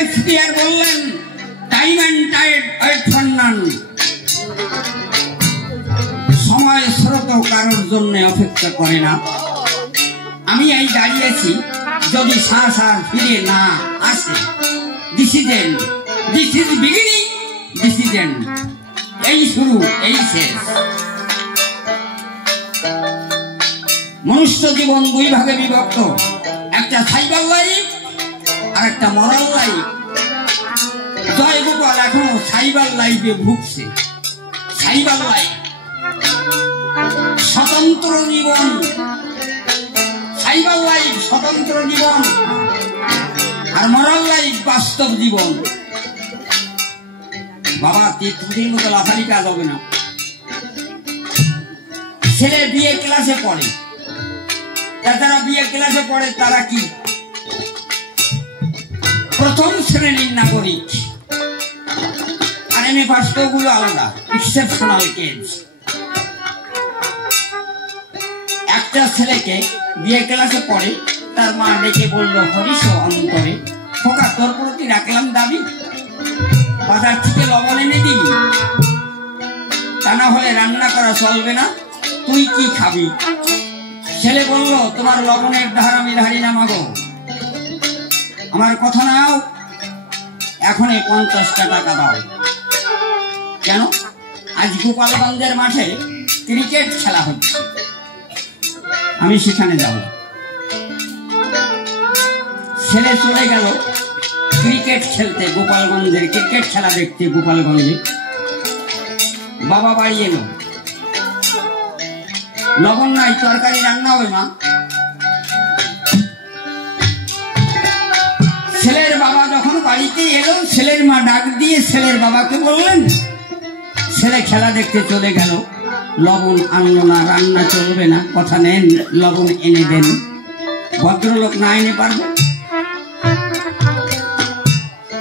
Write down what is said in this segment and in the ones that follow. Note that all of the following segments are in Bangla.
শেক্সপিয়ার বললেন, time and tide wait for none. সময় স্রোত কারোর জন্য অপেক্ষা করে না। আমি এই দাঁড়িয়েছি, যদি শ্বাস আর ফিরে না আসে, this is end, this is beginning, this is end. এই শুরু, এই শেষ। মনুষ্য জীবন দুই ভাগে বিভক্ত, একটা সাইবার লাইফ আর একটা মরাল লাইফ। জয় গোপাল এখনো সাইবার লাইফে ভুগছে। সাইবার লাইফ স্বতন্ত্র জীবন, সাইবার লাইফ স্বতন্ত্র জীবন, আর মরাল লাইফ বাস্তব জীবন। বাবা তিন মতো লাফারি কাজ হবে না। ছেলে বিয়ে ক্লাসে পড়ে, যারা বিয়ে ক্লাসে পড়ে তারা কি প্রথম শ্রেণীর নাগরিক, আর এমএ পাস গুলো আলাদা, এক্সেপশনাল কেস। একটা ছেলেকে বিয়ে ক্লাসে পড়ে, তার মা ডেকে বলল, হরিশ অন্তরে, খোকা তোর প্রতি রাখলাম দাবি, বাজার থেকে লবণ এনে দিবি, তা না হলে রান্না করা চলবে না, তুই কি খাবি? ছেলে বলল, তোমার লবণের ধার আমি ধারি না মাগো, আমার কথা নাও, এখনই 50টা টাকা দাও। কেন? আজ গোপালগঞ্জের মাঠে ক্রিকেট খেলা হচ্ছে, আমি সেখানে যাব। ছেলে চলে গেল ক্রিকেট খেলতে, গোপালগঞ্জের ক্রিকেট খেলা দেখতে গোপালগঞ্জে। বাবা বাড়ি এলো, লবণ নাই, তরকারি রান্না হবে মা। ছেলের বাবা যখন বাড়িতে এলো, ছেলের মা ডাক দিয়ে ছেলের বাবাকে বললেন, ছেলে খেলা দেখতে চলে গেল, লবণ আনলো না, রান্না চলবে না, কথা নেন, লবণ এনে দেন। ভদ্রলোক না এনে পারবে?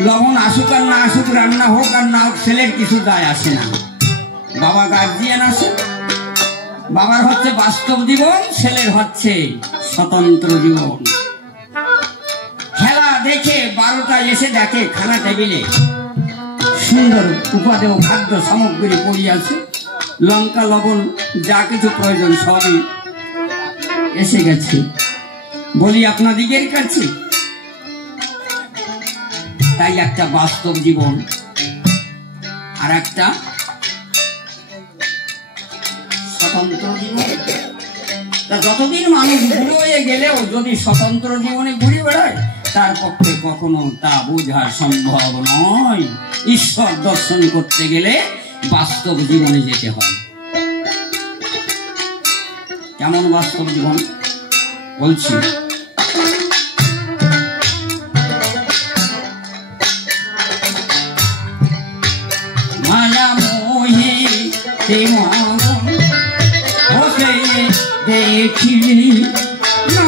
লবণ আসুক আর না আসুক, রান্না হোক আর না হোক, ছেলের কিছু দায় আসে না। বাবা গার্জিয়ান আছে, বাবার হচ্ছে বাস্তব জীবন, ছেলের হচ্ছে স্বতন্ত্র জীবন। খেলা দেখে 12টায় এসে দেখে খানা টেবিলে সুন্দর উপাদেয় খাদ্য সামগ্রী পড়িয়াছে, লঙ্কা লবণ যা কিছু প্রয়োজন সবই এসে গেছে। বলি আপনাদিগের কাছে, তাই একটা বাস্তব জীবন আর একটা স্বতন্ত্র জীবন। যতদিন মানুষ বুড়ো হয়ে গেলেও যদি স্বতন্ত্র জীবনে ঘুরে বেড়ায়, তার পক্ষে কখনো তা বোঝা সম্ভব নয়। ঈশ্বর দর্শন করতে গেলে বাস্তব জীবনে যেতে হয়। কেমন বাস্তব জীবন বলছি? মায়া মোহে বসে দেখিলি না,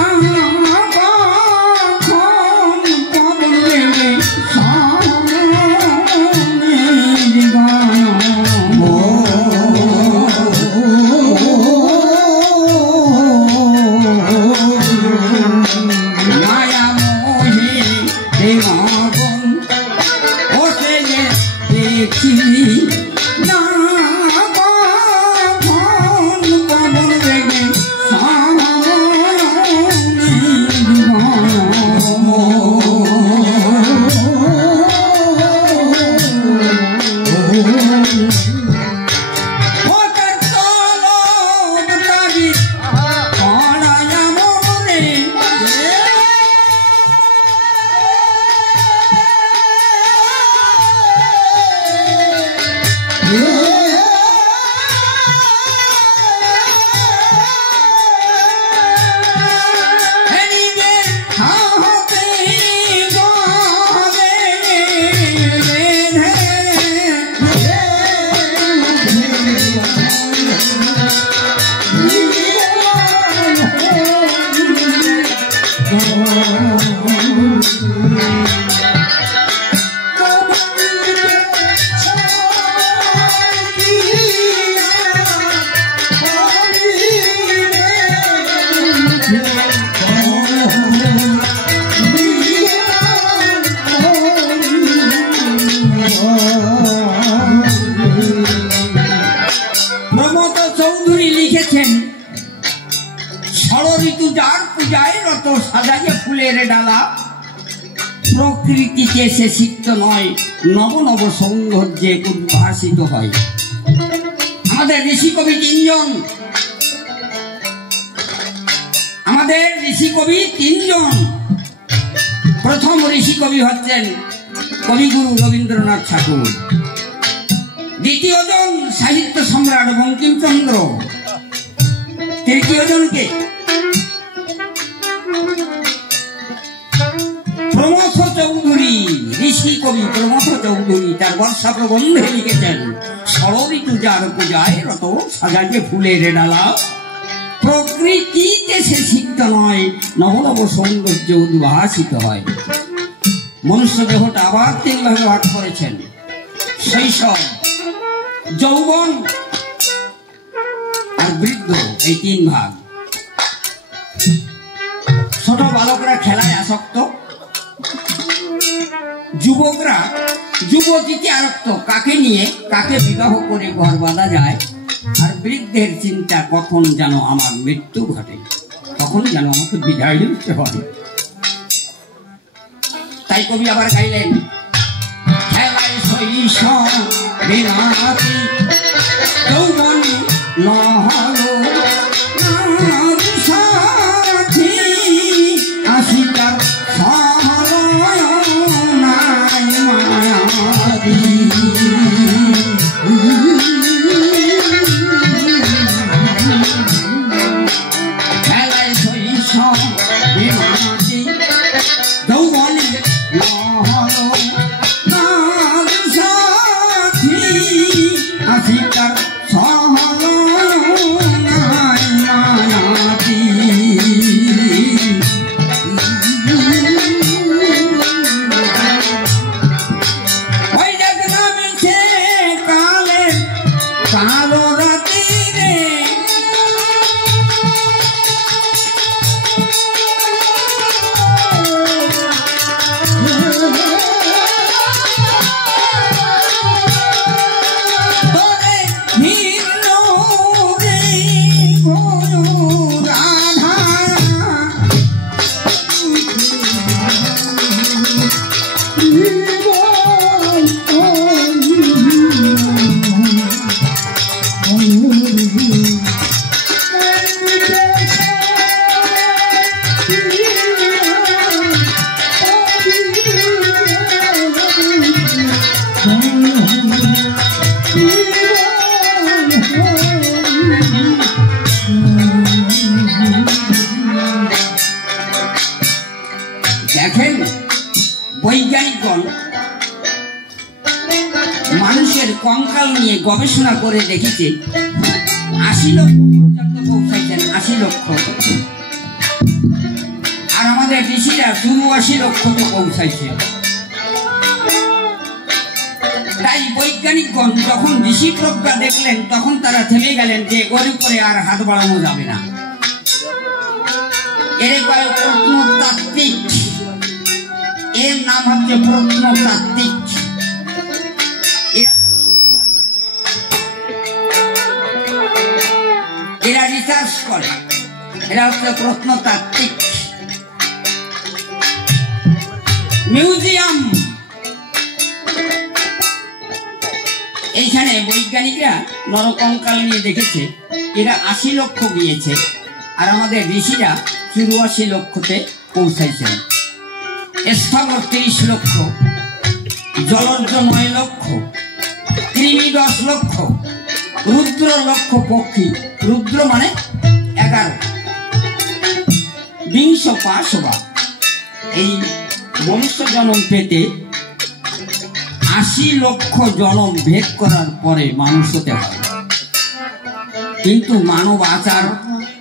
পূজায় রত সাজাইয়ে ফুলের ডালা প্রকৃতিতে সে সিক্ত নয় নব নব সৌন্দর্যে উদ্ভাসিত হয়। আমাদের ঋষি কবি তিনজন, আমাদের ঋষি কবি তিনজন। প্রথম ঋষি কবি হচ্ছেন কবিগুরু রবীন্দ্রনাথ ঠাকুর, দ্বিতীয় জন সাহিত্য সম্রাট বঙ্কিমচন্দ্র, তৃতীয় জনকে প্রমথ চৌধুরী। ঋষি কবি প্রমথ চৌধুরী তার বর্ষা প্রবন্ধে লিখেছেন, ষড়ঋতু যার পূজায় রত সাজাইয়ে ফুলের ডালা প্রকৃতিতে সে সিক্ত নয় নবনব সৌন্দর্য উদ্ভাসিত হয়। মনুষ্য দেহটা আবার তিন ভাগে ভাগ করেছেন, শৈশব, যৌবন আর বৃদ্ধ, এই তিন ভাগ। ছোট বালকরা খেলায় আসক্ত, যুবকরা যুবতীতে আসক্ত, কাকে নিয়ে কাকে বিবাহ করে ঘর বাঁধা যায়, আর বৃদ্ধের চিন্তা কখন যেন আমার মৃত্যু ঘটে, তখন যেন আমাকে বিদায় দিতে হয়। তাই কবি আবার গাইলেন, খেলায় শৈশব বিনাতি যৌবনে নহলো সাথী আসিতার সহলয় নাই মায়াদি। খেলায় শৈশব বিনাতি যৌবনে নহলো সাথী আসিতার সহলয় নাই মায়াদি। ওই দেখ নামছে কালে কালো রাতি রে, তোরে ভিন্ন রে রাধা দেখেন, বৈজ্ঞানিকগণ মানুষের কঙ্কাল নিয়ে গবেষণা করে দেখেছে ৮০ লক্ষ পর্যন্ত পৌঁছাইছেন, ৮০ লক্ষ, আর আমাদের ঋষিরা ৮৪ লক্ষতে পৌঁছাইছে। তাই বৈজ্ঞানিকগণ যখন ঋষি প্রজ্ঞা দেখলেন তখন তারা থেমে গেলেন যে ওর উপরে আর হাত বাড়ানো যাবে না। এর পরে প্রত্নতাত্ত্বিক, এর নাম হচ্ছে প্রত্নতাত্ত্বিক। এরা রিসার্চ করে, এরা হচ্ছে প্রত্নতাত্ত্বিক। মিউজিয়াম, এইখানে বৈজ্ঞানিকরা নরকঙ্কাল নিয়ে দেখেছে, এরা ৮০ লক্ষ গিয়েছে, আর আমাদের ঋষিরা ৮৪ লক্ষতে পৌঁছাইছেন। স্থবর ৩০ লক্ষ, জলজ ৯ লক্ষ, কৃমি ১০ লক্ষ, রুদ্র লক্ষ পক্ষী, রুদ্র মানে ১১, বিংশ পাশবা। এই মনুষ্য জন্ম পেতে ৮০ লক্ষ জন্ম ভেদ করার পরে মানুষ হতে হয়। কিন্তু মানব আচার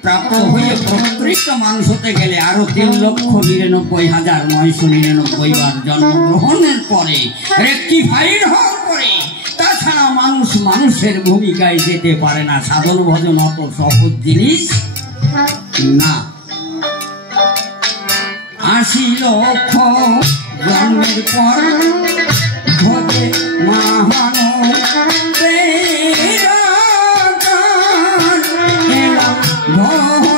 প্রাপ্ত হয়ে প্রকৃষ্ট মানুষ হতে গেলে আরো ৩,৯৯,৯৯৯ বার জন্মগ্রহণের পরে, রেক্টিফাইড হওয়ার পরে। তাছাড়া মানুষ মানুষের ভূমিকায় যেতে পারে না। সাধন ভজন অত সহজ জিনিস না। ৮০ লক্ষ জন্মের পর ভজে মাহানো ধরণী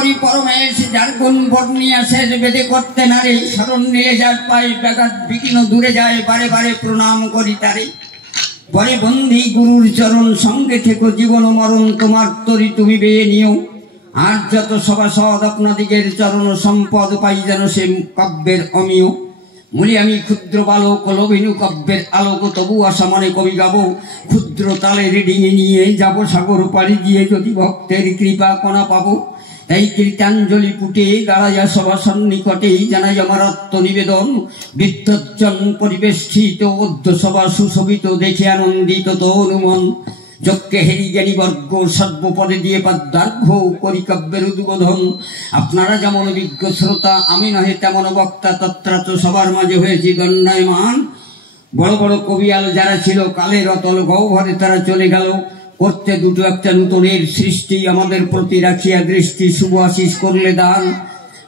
করি পরমেশ, যার কোন বর্ণিয়া শেষ বেদে করতে নারে, স্মরণ নিয়ে যার পায় ব্যাঘাত বিঘ্ন দূরে যায়, বারে বারে প্রণাম করি তারে। পরে বন্ধি গুরুর চরণ, সঙ্গে থেকো জীবন মরণ তোমার তরি তুমি বেয়ে নিও। আর যত সভাসদ আপনাদিগের চরণ সম্পদ পাই যেন সে কাব্যের অমিয়। বলি আমি ক্ষুদ্র বালক লবিনু কাব্যের আলোক, তবু আশা মনে কবি গাবো। ক্ষুদ্র তালে রিডিংয়ে নিয়ে যাব সাগর পাড়ি দিয়ে, যদি ভক্তের কৃপা কণা পাবো। তাই কীর্তাঞ্জলি পুটে দাঁড়াইয়া সভা সন্নিকটে, জানাই আমার আত্মনিবেদন। বিদ্বজ্জন পরিবেষ্টিত অদ্য সভা সুশোভিত, দেখে আনন্দিত তনুমন। যজ্ঞে হেরি জ্ঞানী বর্গ সর্বপদে দিয়ে পদ্মার্ঘ করি কাব্যের উদ্বোধন। আপনারা যেমন বিজ্ঞ শ্রোতা, আমি নহে তেমন বক্তা, তত্রাত সবার মাঝে হয়েছি গণ্যায়মান। বড় বড় কবিয়াল যারা ছিল কালের অতল গহ্বরে, তারা চলে গেল করতে দুটো একটা নূতনের সৃষ্টি। আমাদের প্রতি রাখিয়া দৃষ্টি, শুভ আশিস করলে দান।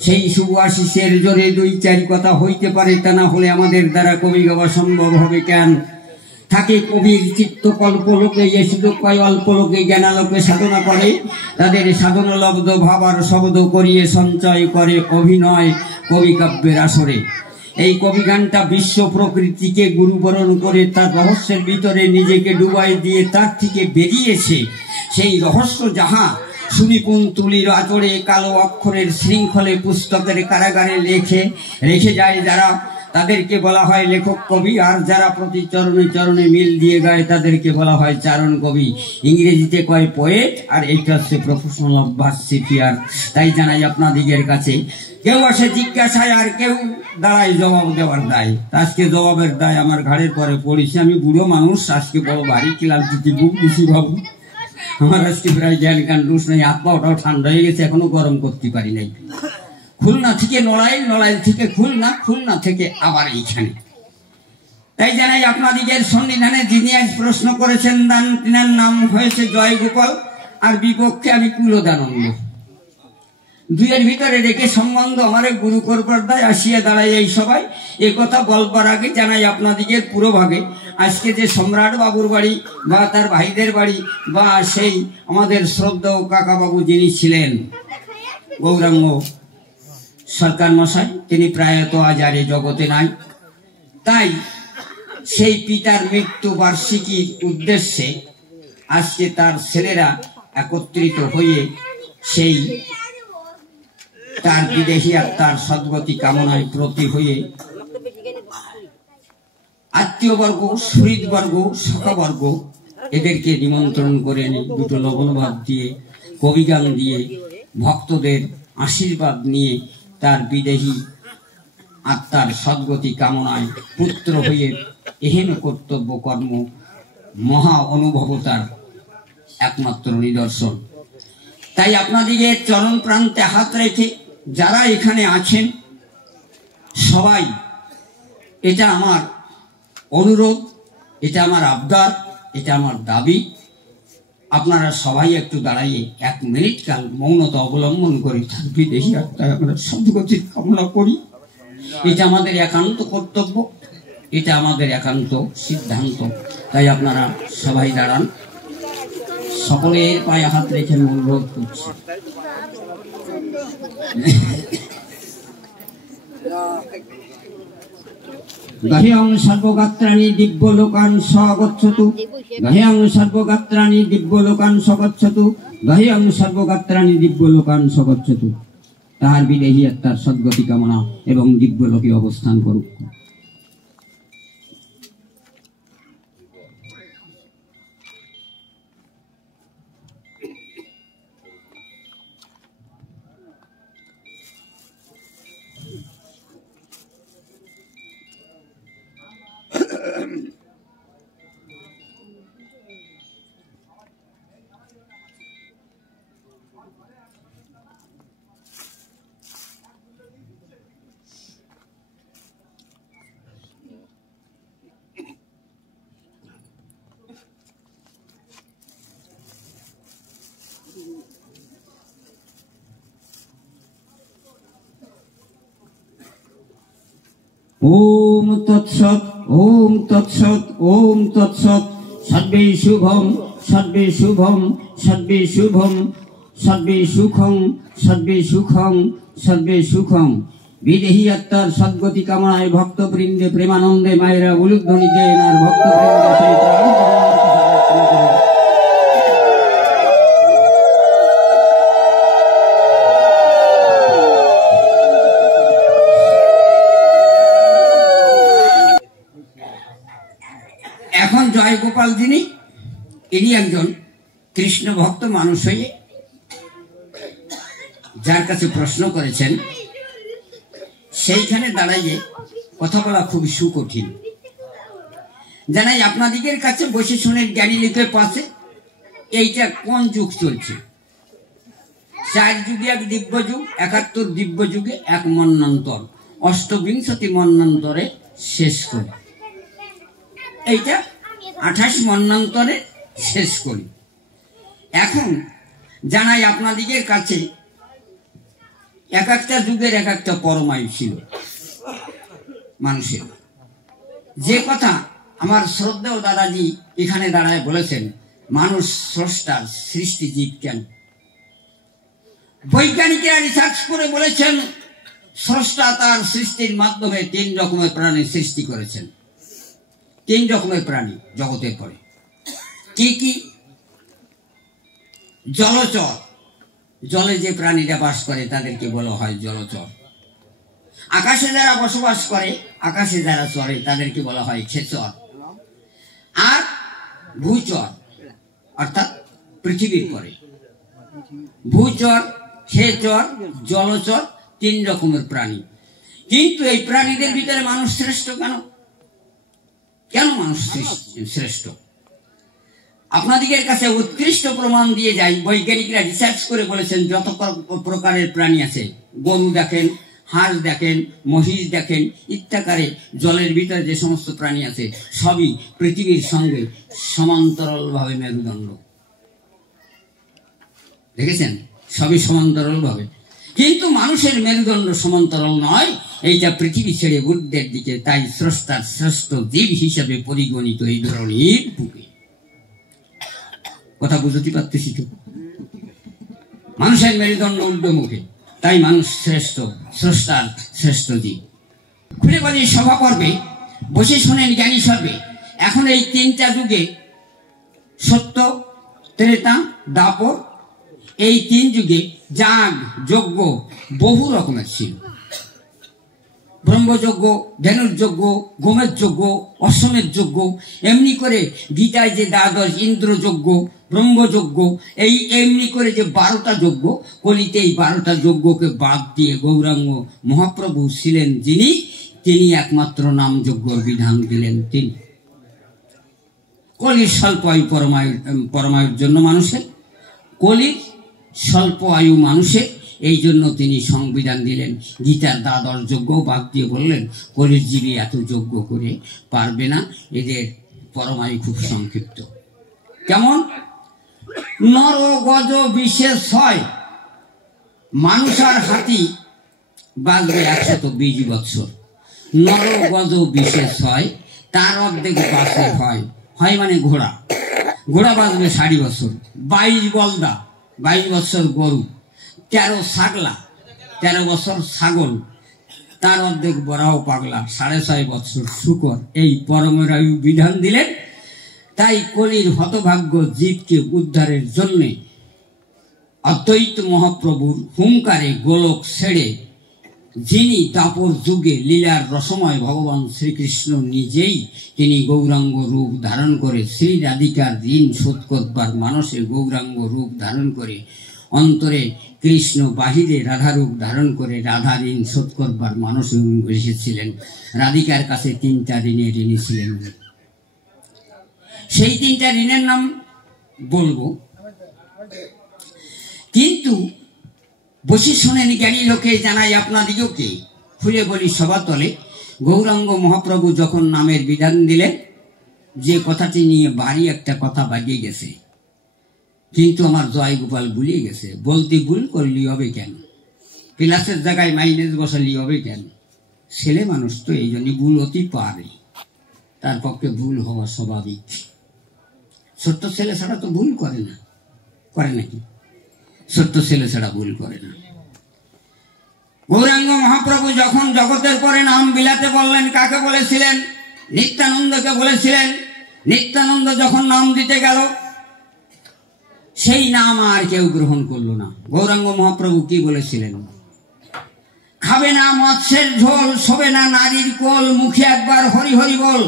সেই শুভ আশিসের জোরে দুই চারি কথা হইতে পারে, তা না হলে আমাদের দ্বারা কবি গাওয়া সম্ভব হবে কেন? থাকে কবির চিত্ত কল্প লোকে, যে সুযোগ পায় অল্প লোকে, জ্ঞানালোকে সাধনা করে। তাদের সাধনা লব্ধ ভাবার শব্দ করিয়ে সঞ্চয় করে অভিনয় কবি কাব্যের আসরে। এই কবি গানটা বিশ্ব প্রকৃতিকে গুরুবরণ করে তার রহস্যের ভিতরে নিজেকে ডুবাই দিয়ে তার থেকে বেরিয়েছে। সেই রহস্য যাহা সুনিপুণ তুলির আচরে কালো অক্ষরের শৃঙ্খলে পুস্তকের কারাগারে রেখে যায় যারা, তাদেরকে বলা হয় লেখক কবি। আর যারা প্রতি চরণে চরণে মিল দিয়ে গায়, তাদেরকে বলা হয় চারণ কবি। ইংরেজিতে কয় পোয়েট, আর এইটা হচ্ছে প্রফেশনাল অফ ভার্সিফিয়ার। তাই জানাই আপনাদিগের কাছে, কেউ আসে জিজ্ঞাসায় আর কেউ দাঁড়ায় জবাব দেওয়ার দায়। আজকে জবাবের দায় আমার ঘাড়ের পরে পড়েছে। আমি বুড়ো মানুষ, আজকে বড় ভারী ক্লান্তি বুক বেশি বাবু। আমার আজকে প্রায় জ্ঞান কান্ডুস নেই, হাত পা ওটাও ঠান্ডা হয়ে গেছে, এখনো গরম করতে পারি নাই। খুলনা থেকে নড়াইল, নড়াইল থেকে খুলনা, খুলনা থেকে আবার এইখানে। তাই জানাই আপনাদিগের সন্নিধানে যিনি আজ প্রশ্ন করেছেন দান, তিনার নাম হয়েছে জয় গোপাল, আর বিপক্ষে আমি কুলদানন্দ। দুইয়ের ভিতরে রেখে সম্বন্ধ আমার গুরু করবার দায় আসিয়া দাঁড়ায় এই সবাই। এ কথা বলবার আগে জানাই আপনাদিগের পুরো ভাগে আজকে যে সম্রাট বাবুর বাড়ি বা তার ভাইদের বাড়ি, বা সেই আমাদের শ্রদ্ধেয় কাকা বাবু যিনি ছিলেন গৌরাঙ্গ সরকার মশাই, তিনি প্রায়ত আজ আর এই জগতে নাই। তাই সেই পিতার মৃত্যু বার্ষিকীর উদ্দেশ্যে আজকে তার ছেলেরা একত্রিত হয়ে সেই তার বিদেহী আত্মার সদ্গতি কামনায় প্রতি হয়ে আত্মীয়বর্গ, শহীদবর্গ, সখাবর্গ এদেরকে নিমন্ত্রণ করে দুটো লবণভাত দিয়ে, কবিগান দিয়ে, ভক্তদের আশীর্বাদ নিয়ে তার বিদেহী আত্মার সদ্গতি কামনায় পুত্র হয়ে এহেন কর্তব্য কর্ম মহা অনুভবতার একমাত্র নিদর্শন। তাই আপনাদিগের চরণ প্রান্তে হাত রেখে যারা এখানে আছেন সবাই, এটা আমার অনুরোধ, এটা আমার আবদার, এটা আমার দাবি, আপনারা সবাই একটু দাঁড়াইয়ে 1 মিনিট কাল মৌনতা অবলম্বন করে তার বিদেহী আত্মায় আমরা সদ্গতির কামনা করি। এটা আমাদের একান্ত কর্তব্য, এটা আমাদের একান্ত সিদ্ধান্ত। তাই আপনারা সবাই দাঁড়ান, সকলের পায়ে হাত রেখে অনুরোধ করছি। গাহ্যং সর্বগাত্রাণি দিব্যলোকান স্বগচ্ছতু, গাহ্যং সর্বগাত্রাণি দিব্যলোকান স্বগচ্ছতু, গাহ্যং সর্বগাত্রাণি দিব্যলোকান স্বগচ্ছতু। তাহার বিদেহী আত্মার সদ্গতি কামনা এবং দিব্যলোকে অবস্থান করুক। ওম তৎসৎ, ওম তৎসৎ, ওম তৎসৎ। সর্বে শুভম, সর্বে শুভম, সর্বে শুভম, সর্বে সুখং সর্বে সুখং সর্বে সুখং। বিদেহী আত্মার সদ্গতি কামনায় ভক্তবৃন্দে প্রেমানন্দে মায়েরা উলুধ্বনি দেন আর ভক্তবৃন্দে সেই প্রাণ এখন জয় গোপাল যিনি, ইনি একজন কৃষ্ণ ভক্ত মানুষ হয়ে যার কাছে প্রশ্ন করেছেন, সেইখানে দাঁড়াইয়ে কথা বলা খুব সুকঠিন। জানাই আপনাদিগের কাছে বসে শুনে জ্ঞানী লিখে পাশে এইটা কোন যুগ চলছে? 4 যুগে এক দিব্য যুগ, 71 দিব্য যুগে এক মন্বন্তর, অষ্টবিংশতি মন্বন্তরে শেষ করে এইটা 28 মন্বন্তরে শেষ করি। এখন জানাই আপনাদিগের কাছে এক একটা যুগের এক একটা পরমায়ু ছিল মানুষের। যে কথা আমার শ্রদ্ধেয় দাদাজি এখানে দাঁড়ায় বলেছেন, মানুষ স্রষ্টার সৃষ্টি জীব কেন? বৈজ্ঞানিকরা রিসার্চ করে বলেছেন স্রষ্টা তার সৃষ্টির মাধ্যমে 3 রকমের প্রাণী সৃষ্টি করেছেন। 3 রকমের প্রাণী জগতের পরে কি কি? জলচর, জলে যে প্রাণীরা বাস করে তাদেরকে বলা হয় জলচর। আকাশে যারা বসবাস করে, আকাশে যারা চরে তাদেরকে বলা হয় খেচর। আর ভূচর অর্থাৎ পৃথিবীর পরে। ভূচর, খেচর, জলচর 3 রকমের প্রাণী। কিন্তু এই প্রাণীদের ভিতরে মানুষ শ্রেষ্ঠ কেন? কেন মানুষ শ্রেষ্ঠ? আপনাদের কাছে উৎকৃষ্ট প্রমাণ দিয়ে যাই। বৈজ্ঞানিকরা রিসার্চ করে বলেছেন যত প্রকারের প্রাণী আছে, গরু দেখেন, হাঁস দেখেন, মহিষ দেখেন, ইত্যাকারে জলের ভিতরে যে সমস্ত প্রাণী আছে সবই পৃথিবীর সঙ্গে সমান্তরাল ভাবে মেরুদণ্ড। দেখেছেন? সবই সমান্তরাল ভাবে। কিন্তু মানুষের মেরুদণ্ড সমান্তরাল নয়, এইটা পৃথিবী ছেড়ে ঊর্ধ্বের দিকে। তাই স্রষ্টার শ্রেষ্ঠ জীব হিসাবে পরিগণিত এই ধরনের বুকে। কথা বুঝতে পারতেছি তো? মানুষের মেরুদণ্ড ঊর্ধ্বমুখে, তাই মানুষ শ্রেষ্ঠ, স্রষ্টার শ্রেষ্ঠ জীব। খুলে বলি সভা পর্বে বসে শোনেন জ্ঞানী সর্বে। এখন এই 3টা যুগে সত্য, ত্রেতা, দাপর, এই 3 যুগে যাগ যজ্ঞ বহু রকমের ছিল। ব্রহ্মযজ্ঞ, ধেনুর যজ্ঞ, গোমের যজ্ঞ, অশ্বমের যজ্ঞ, এমনি করে গীতায় যে দ্বাদশ ইন্দ্রযজ্ঞ, ব্রহ্মযজ্ঞ, এই এমনি করে যে 12টা যজ্ঞ, কলিতে এই 12টা যজ্ঞকে বাদ দিয়ে গৌরাঙ্গ মহাপ্রভু ছিলেন যিনি, তিনি একমাত্র নাম যজ্ঞর বিধান দিলেন তিনি। কলির স্বল্প আয়ু পরমায়ুর জন্য মানুষের, কলির স্বল্প আয়ু মানুষের, এই জন্য তিনি সংবিধান দিলেন। গীতার দ্বাদশ যজ্ঞ বাদ দিয়ে বললেন কলির জীবী এত যজ্ঞ করে পারবে না, এদের পরমায়ু খুব সংক্ষিপ্ত। কেমন? নর গজ বিশেষ হয়, মানুষ আর হাতি বাঁচবে 120 বৎসর। নর গজ বিশেষ হয়, তার অর্ধেক বাঁচে হয়, হয় মানে ঘোড়া। ঘোড়া বাঁচবে 60 বছর। 22 বলদা, 22 বছর গরু, 13 ছাগলা, 13 বছর ছাগল, তার অর্ধেক বড়াও পাগলা, 6.5 বছর শুকর। এই পরমের আয়ু বিধান দিলেন। তাই কলির হতভাগ্য জীবকে উদ্ধারের জন্য অদ্বৈত মহাপ্রভুর হুঙ্কারে গোলক ছেড়ে যিনি দাপর যুগে লীলার রসময় ভগবান শ্রীকৃষ্ণ নিজেই তিনি গৌরাঙ্গ রূপ ধারণ করে শ্রী রাধিকার ঋণ শোধ করবার মানসে গৌরাঙ্গ রূপ ধারণ করে, অন্তরে কৃষ্ণ বাহিরে রাধা রূপ ধারণ করে রাধা ঋণ শোধ করবার মানসে এসেছিলেন। রাধিকার কাছে 3টা ঋণের ঋণী ছিলেন। সেই 3টা ঋণের নাম বলবো, কিন্তু বসে শোনেন জ্ঞানী লোকে জানাই আপনাদিগকে। খুলে বলি সভাতলে, গৌরাঙ্গ মহাপ্রভু যখন নামের বিধান দিলেন, যে কথাটি নিয়ে বাড়ি একটা কথা বাজিয়ে গেছে, কিন্তু আমার জয় গোপাল ভুলিয়ে গেছে। বলতে ভুল করলি হবে কেন? ক্লাসের জায়গায় মাইনাস বসালি হবে কেন? ছেলে মানুষ তো এই জন্য ভুল হতে পারে, তার পক্ষে ভুল হওয়া স্বাভাবিক। ছোট্ট ছেলে ছাড়া তো ভুল করে না, করে নাকি? ছোট্ট ছেলে ছাড়া ভুল করে না। গৌরাঙ্গ মহাপ্রভু যখন জগতের পরে নাম বিলাতে বললেন, কাকে বলেছিলেন? নিত্যানন্দকে বলেছিলেন। নিত্যানন্দ যখন নাম দিতে গেল, সেই নাম আর কেউ গ্রহণ করলো না। গৌরাঙ্গ মহাপ্রভু কি বলেছিলেন? খাবে না মৎস্যের ঝোল, শোবে না নারীর কোল, মুখে একবার হরি হরি বল।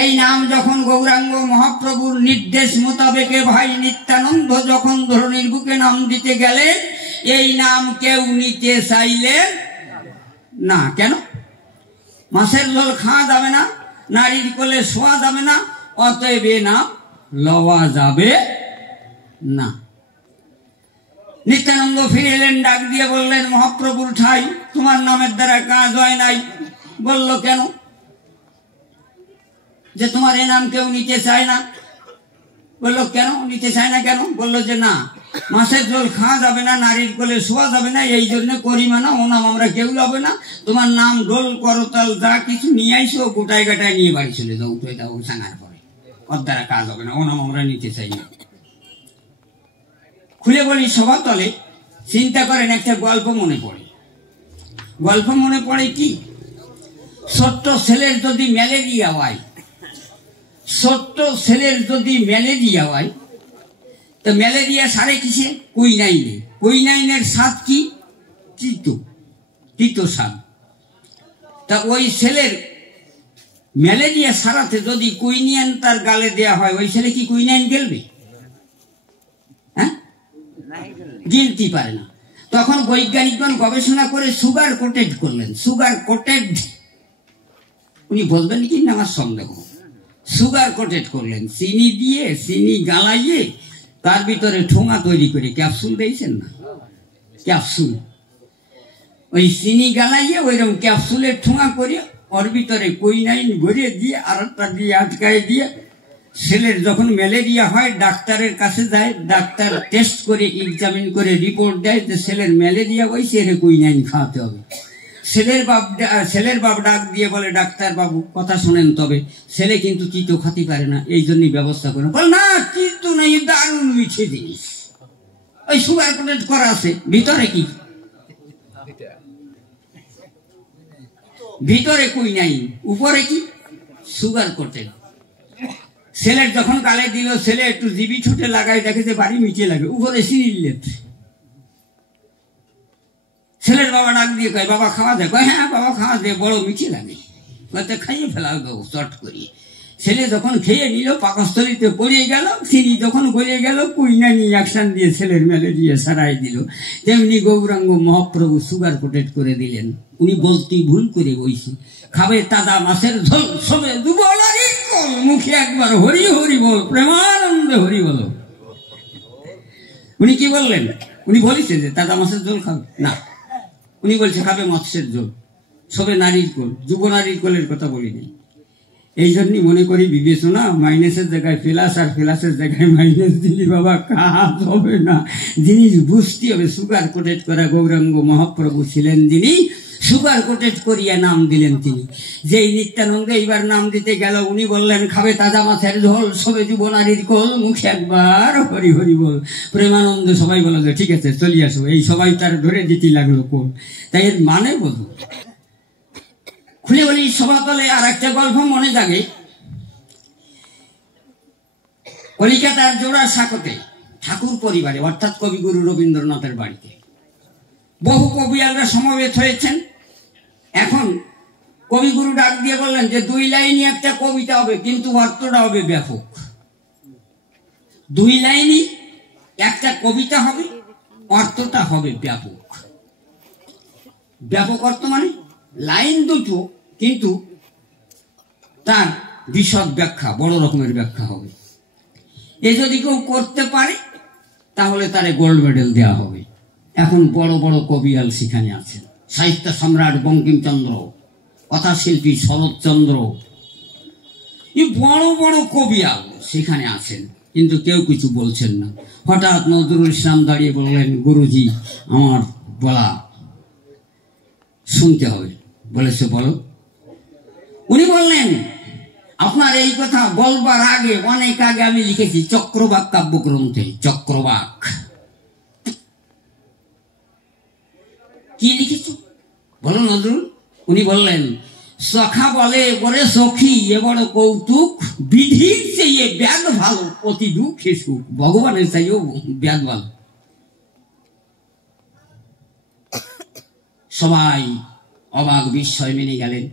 এই নাম যখন গৌরাঙ্গ মহাপ্রভুর নির্দেশ মোতাবেকে ভাই নিত্যানন্দ যখন ধরণীর বুকে নাম দিতে গেলেন, এই নাম কেউ নিতে চাইলেন না। কেন? মাছের ঝোল খাওয়া যাবে না, নারীর কোলে শোয়া যাবে না, অতএব এ নাম লওয়া যাবে না। নিত্যানন্দ ফিরে এলেন, ডাক দিয়ে বললেন, মহাপ্রভুর ঠাই, তোমার নামের দ্বারা কাজ হয় নাই। বলল, কেন? যে তোমার এ নাম কেউ নিতে চায় না। বলল, কেন নিতে চায় না? কেন? বলল যে না, মাছের ঝোল খাওয়া যাবে না, নারীর কোলে শোয়া যাবে না, এই জন্য করি মানা, ও নাম আমরা কেউ লবে না। তোমার নাম ঢোল করতাল যা কিছু নিয়ে আইসো, গোটায় গাটায় নিয়ে বাড়ি চলে যাও, উঠে দাও সাঙার পরে, ওর দ্বারা কাজ হবে না, ও নাম আমরা নিতে চাই না। খুলে বলি সভাতলে, চিন্তা করেন, একটা গল্প মনে পড়ে। গল্প মনে পড়ে কি? ছোট্ট ছেলের যদি ম্যালেরিয়া হয়, ছোট্ট ছেলের যদি ম্যালেরিয়া হয়, তো ম্যালেরিয়া সারে কিসে? কুইনাইনে। কুইনাইনের স্বাদ কি? তিতো, তিতো স্বাদ। তা ওই ছেলের ম্যালেরিয়া সারাতে যদি কুইনিয়ান তার গালে দেয়া হয়, ওই ছেলে কি কুইনাইন গেলবে? হ্যাঁ, গিলতে পারে না। তখন বৈজ্ঞানিকগণ গবেষণা করে সুগার কোটেড করলেন। সুগার কোটেড, উনি বলবেন কি না আমার সন্দেহ। সুগার কোটেড করলেন, চিনি দিয়ে, চিনি গালাইয়ে তার ভিতরে ঠোঙা তৈরি করে ক্যাপসুল দিয়েছেন না, ক্যাপসুল, ওই চিনি গালাইয়ে ওইরকম ক্যাপসুলের ঠোঙা করে ওর ভিতরে কুইনাইন ভরে দিয়ে আর একটা দিয়ে আটকায় দিয়ে, ছেলের যখন ম্যালেরিয়া হয় ডাক্তারের কাছে যায়, ডাক্তার টেস্ট করে এক্সামিন করে রিপোর্ট দেয় যে ছেলের ম্যালেরিয়া হয়েছে, এর কুইনাইন খাওয়াতে হবে। ছেলের বাপ ডাক দিয়ে বলে, ডাক্তার বাবু কথা শোনেন, তবে ছেলে কিন্তু তিতো খাতে পারে না, এই জন্যই ব্যবস্থা করেন। বল না, তিতো নেই, দারুণ মিঠে জিনিস, ওই সুগার কোটেড করা আছে। ভিতরে কি? ভিতরে কুইনাইন, উপরে কি? Sugar coated. ছেলের যখন গালে দিল, ছেলে একটু জিবি ছুটে লাগাই, দেখে যে বাড়ি মিঠে লাগে, উপরে সিরিলেট। ছেলের বাবা ডাক দিয়ে কয়, বাবা খাওয়া দেয়? কয়, হ্যাঁ বাবা খাওয়া দেয়, বড় মিঠে লাগে, হয়তো খাইয়ে ফেলা দেবো চট করিয়ে। ছেলে যখন খেয়ে নিল, পাকস্থলিতে পড়িয়ে গেল, চিনি যখন গড়িয়ে গেল, কুইনাইন অ্যাকশন দিয়ে ছেলের ম্যালেরিয়া সারাই দিল। তেমনি গৌরাঙ্গ মহাপ্রভু সুগার কোটেড করে দিলেন। উনি বলতেই ভুল করে বইছি, খাবে তাজা মাছের ঝোল, সবে দুবলারির কোল, মুখে একবার হরি হরি বল, প্রেমানন্দে হরি বল। উনি কি বললেন? উনি বলেছে যে তাজা মাছের ঝোল খাবে না, উনি বলছে খাবে মৎস্যের ঝোল, সবে নারীর কোল, যুব নারীর কোলের কথা বলিনি। এই জন্যই মনে করি বিবেচনা, মাইনাসের জায়গায় প্লাস আর প্লাসের জায়গায় মাইনাস দিলি বাবা কাজ হবে না, জিনিস বুঝতে হবে। সুগার কোটেড করা গৌরাঙ্গ মহাপ্রভু ছিলেন যিনি সুগার কোটেড করিয়া নাম দিলেন তিনি। যেই নিত্যানন্দ এইবার নাম দিতে গেল, উনি বললেন খাবে তাজা মাছের ঝোল, সবে যুব নারীর কোল, মুখে একবার হরি হরি বল। প্রেমানন্দ সবাই বলে যে ঠিক আছে চলি আসো, এই সবাই তার ধরে দিতে লাগলো কোল। তাই এর মানে বোঝো। খুলে বলি সভাতলে আর একটা গল্প মনে জাগে। কলিকাতার জোড়াসাঁকোতে ঠাকুর পরিবারে, অর্থাৎ কবিগুরু রবীন্দ্রনাথের বাড়িতে বহু কবিয়ালরা সমবেত হয়েছেন। এখন কবিগুরু ডাক দিয়ে বললেন যে 2 লাইনই একটা কবিতা হবে, কিন্তু অর্থটা হবে ব্যাপক। 2 লাইনই একটা কবিতা হবে, অর্থটা হবে ব্যাপক। ব্যাপক অর্থ মানে লাইন দুটো, কিন্তু তার বিশদ ব্যাখ্যা, বড় রকমের ব্যাখ্যা হবে। এ যদি কেউ করতে পারে তাহলে তারে গোল্ড মেডেল দেওয়া হবে। এখন বড় বড় কবিয়াল সেখানে আছেন, সাহিত্য সম্রাট বঙ্কিমচন্দ্র, কথাশিল্পী শরৎচন্দ্র, এই বড় বড় কবিয়াল সেখানে আছেন, কিন্তু কেউ কিছু বলছেন না। হঠাৎ নজরুল ইসলাম দাঁড়িয়ে বললেন, গুরুজি আমার বলা শুনতে হবে। বলেছে বলো। উনি বললেন, আপনার এই কথা বলবার আগে, অনেক আগে আমি লিখেছি চক্রবাক কাব্যগ্রন্থে, চক্রবাক কি লিখেছ বলো নজরুল। উনি বললেন, সখা বলে ওরে সখী এ বড় কৌতুক, বিধির চেয়ে ব্যাগ ভালো অতি দুঃখে সুখ। ভগবানের চাইও ব্যাগ ভালো। সবাই অবাক বিস্ময় মেনে গেলেন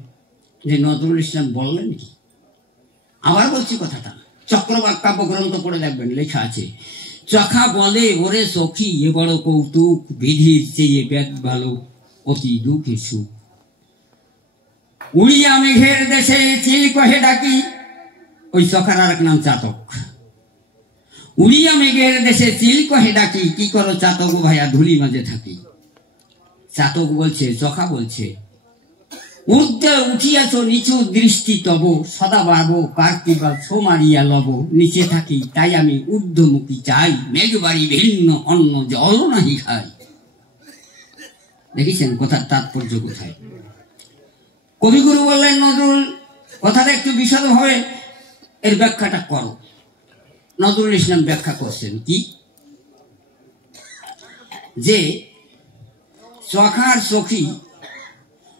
যে নজরুল ইসলাম বললেন কি। আবার বলছি কথাটা, চক্রবাক কাব্যগ্রন্থ পড়ে দেখবেন, লেখা আছে, চখা বলে ওরে সখী এ বড় কৌতুক, বিধির চেয়ে ব্যাগ ভালো অতি দুঃখে সুখ। উড়িয়া মেঘের দেশে চিল কহে ডাকি, ওই চখার আর এক নাম চাতক। উড়িয়া মেঘের দেশে চিল কহে ডাকি, কি করো চাতক ভাইয়া ধুলি মাঝে থাকি। চাতক বলছে, চখা বলছে, ঊর্ধ্বে উঠিয়াছ নিচু দৃষ্টি তব, সদা বাবো কার্তিবা ছো মারিয়া লব। নিচে থাকি তাই আমি ঊর্ধ্বমুখী চাই, মেঘবাড়ি ভিন্ন অন্য জল নাহি খাই। দেখেছেন কথার তাৎপর্য কোথায়। কবিগুরু বললেন, নজরুল কথাটা একটু বিশদভাবে এর ব্যাখ্যাটা করো। নজরুল ইসলাম ব্যাখ্যা করছেন কি, যে চখার সখী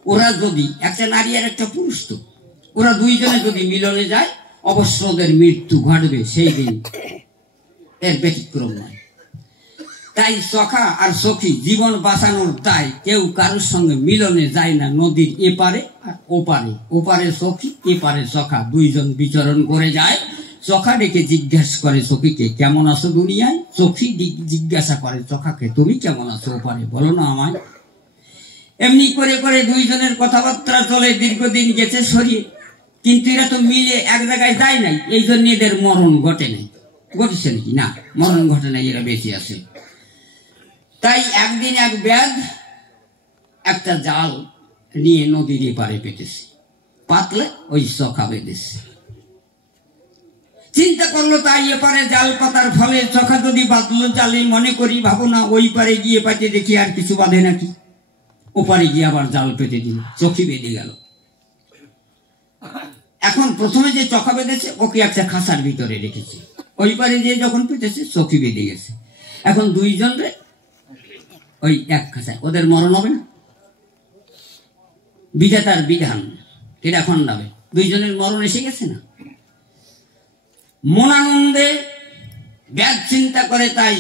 ওরা যদি, একটা নারী আর একটা পুরুষ, তো ওরা দুইজনে যদি মিলনে যায় অবশ্য ওদের মৃত্যু ঘটবে, সেই দিন এর ব্যতিক্রম নয়। তাই চখা আর সখী জীবন বাঁচানোর দায় কেউ কারোর সঙ্গে মিলনে যায় না। নদীর এপারে আর ওপারে, ওপারে সখী এপারে চখা, দুইজন বিচরণ করে যায়। চখা ডেকে জিজ্ঞাসা করে সখীকে, কেমন আছো দুনিয়ায়। সখী জিজ্ঞাসা করে চখাকে, তুমি কেমন আছো ওপারে, বলো না আমায়। এমনি করে করে দুইজনের কথাবার্তা চলে, দীর্ঘদিন গেছে সরিয়ে, কিন্তু এরা তো মিলে এক জায়গায় যায় নাই, এই জন্য এদের মরণ ঘটে নাই। ঘটেছে নাকি? না, মরণ ঘটে নাই, এরা বেঁচে আছে। তাই একদিন এক ব্যাগ একটা জাল নিয়ে নদীর এপারে পেতেছে, পাতলে ওই চখা বেঁধেছে। চিন্তা করলো তাই এপারে জাল পাতার ফলে চখা যদি বাঁধলো জালে, মনে করি ভাবো না ওই পারে গিয়ে পাতে দেখি আর কিছু বাঁধে নাকি। ওপারে গিয়ে আবার জাল পেতে দিল, চোখি বেঁধে গেল। এখন প্রথমে যে চখা বেঁধেছে ওকে একটা খাঁচার ভিতরে রেখেছে, ওই পারে যে যখন পেতেছে চোখি বেঁধে গেছে। এখন দুইজন রে ওই এক খাঁচায়, ওদের মরণ হবে না? বিধাতার বিধান এটা খণ্ডাবে, দুইজনের মরণ এসে গেছে না। মনানন্দে ব্যাগ চিন্তা করে তাই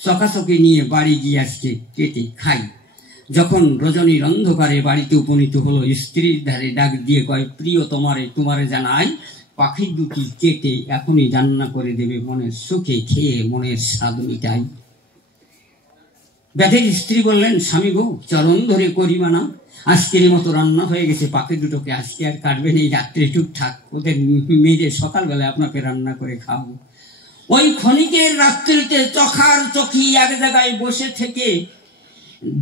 চকাচকি নিয়ে বাড়ি গিয়ে আসছে কেটে খাই। যখন রজনীর অন্ধকারে বাড়িতে উপনীত হলো, স্ত্রীর ধারে ডাক দিয়ে কয়, প্রিয় তোমারে জানাই, পাখি দুটি কেটে এখনই রান্না করে দেবে, মনের সুখে খেয়ে মনের স্বাদ মিটাই। ব্যাধের স্ত্রী বললেন, স্বামী গো চরণ ধরে করি মানা, আজকের মতো রান্না হয়ে গেছে, পাখি দুটোকে আজকে আর কাটবেন, এই রাত্রে টুকঠাক ওদের মেজে সকালবেলায় আপনাকে রান্না করে খাবো। ওই ক্ষণিকের রাত্রিতে চখার চোখি এক জায়গায় বসে থেকে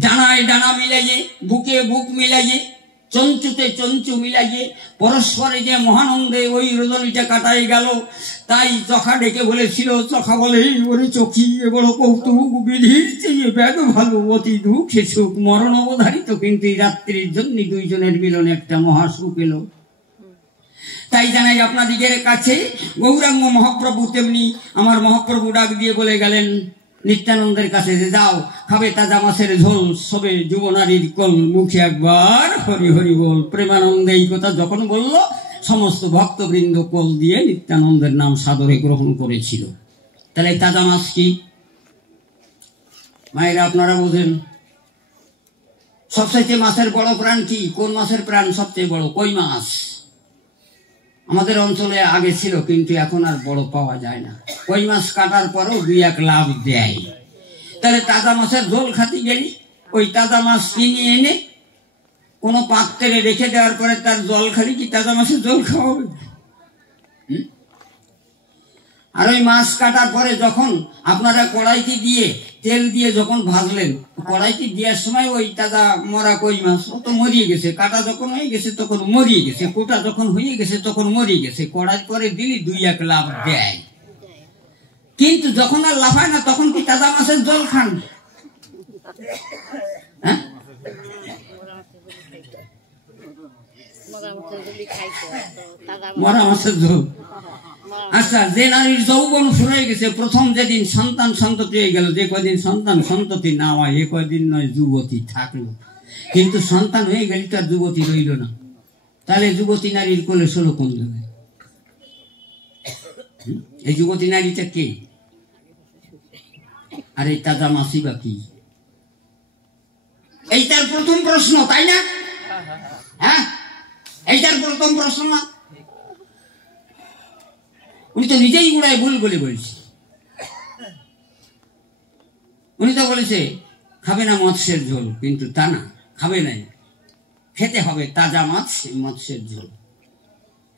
ডানায় ডানা মিলাইয়ে, বুকে বুক মিলাইয়ে, চঞ্চুতে চঞ্চু মিলাইয়ে পরস্পরে যে মহানন্দে ওই রজনীটা কাটাই গেল। তাই চখা ডেকে বলেছিল, চখা বলে, ওরে চোখি এ বড় কৌতুক, বিধির চেয়ে ব্যাগ ভালো অতি দুঃখে সুখ। মরণ অবধারিত, কিন্তু এই রাত্রির জন্য দুইজনের মিলনে একটা মহাসুখ এলো। তাই জানাই আপনাদিগের কাছে, গৌরাঙ্গ মহাপ্রভু তেমনি আমার মহাপ্রভু ডাক দিয়ে বলে গেলেন নিত্যানন্দের কাছে, যে যাও খাবে তাজা মাছের ঝোল, সবে যুবনারীর কোল, মুখে একবার হরি হরি বল। প্রেমানন্দে এই কথা যখন বলল, সমস্ত ভক্তবৃন্দ কোল দিয়ে নিত্যানন্দের নাম সাদরে গ্রহণ করেছিল। তাহলে তাজা মাছ কি মায়েরা আপনারা বোঝেন? সবচাইতে মাছের বড় প্রাণ কি? কোন মাছের প্রাণ সবচেয়ে বড়? কই মাছ। আমাদের অঞ্চলে আগে ছিল, কিন্তু এখন আর বড় পাওয়া যায় না। কই মাছ কাটার পরেও 2-1 লাভ দেয়। তাহলে তাজা মাছের ঝোল খাতে গেলি, ওই তাজা মাছ কিনে এনে কোনো পাত্রে রেখে দেওয়ার পরে তার জল খালি কি তাজা মাছের ঝোল খাওয়া হবে? আর ওই মাছ কাটার পরে যখন আপনারা কড়াইতে দিয়ে তেল দিয়ে যখন ভাজলেন, কড়াইতে দেওয়ার সময় ওই তাজা মরা কই মাছ ও তো মরিয়ে গেছে, কাটা যখন হয়ে গেছে তখন মরিয়ে গেছে, কোটা যখন হয়ে গেছে তখন মরিয়ে গেছে। কড়াই করে দিলি 2-1 লাভ দেয়, কিন্তু যখন আর লাফায় না তখন কি তাজা মাছের ঝোল খান? হ্যাঁ, মরা মাছের ঝোল। আচ্ছা, যে নারীর যৌবন ফুরে গেছে, প্রথম যেদিন সন্তান সন্ততি হয়ে গেল, যে কয়দিন সন্তান সন্ততি না হয়, এ কয়দিন নয় যুবতী থাকলো, কিন্তু সন্তান হয়ে গেলে তার যুবতী রইল না, তাহলে যুবতী নারীর কোলে ষোলো কোন দেবে? এই যুবতী নারীটা কে? আর এই তাজা মাসি বা কি? এইটার প্রথম প্রশ্ন, তাই না? হ্যাঁ, এইটার প্রথম প্রশ্ন না? উনি তো নিজেই গুড়ায় ভুল বলে বলছে। উনি তো বলেছে খাবে না মৎস্যের ঝোল, কিন্তু তা না, খাবে নাই, খেতে হবে তাজা মাছ, মৎস্যের ঝোল।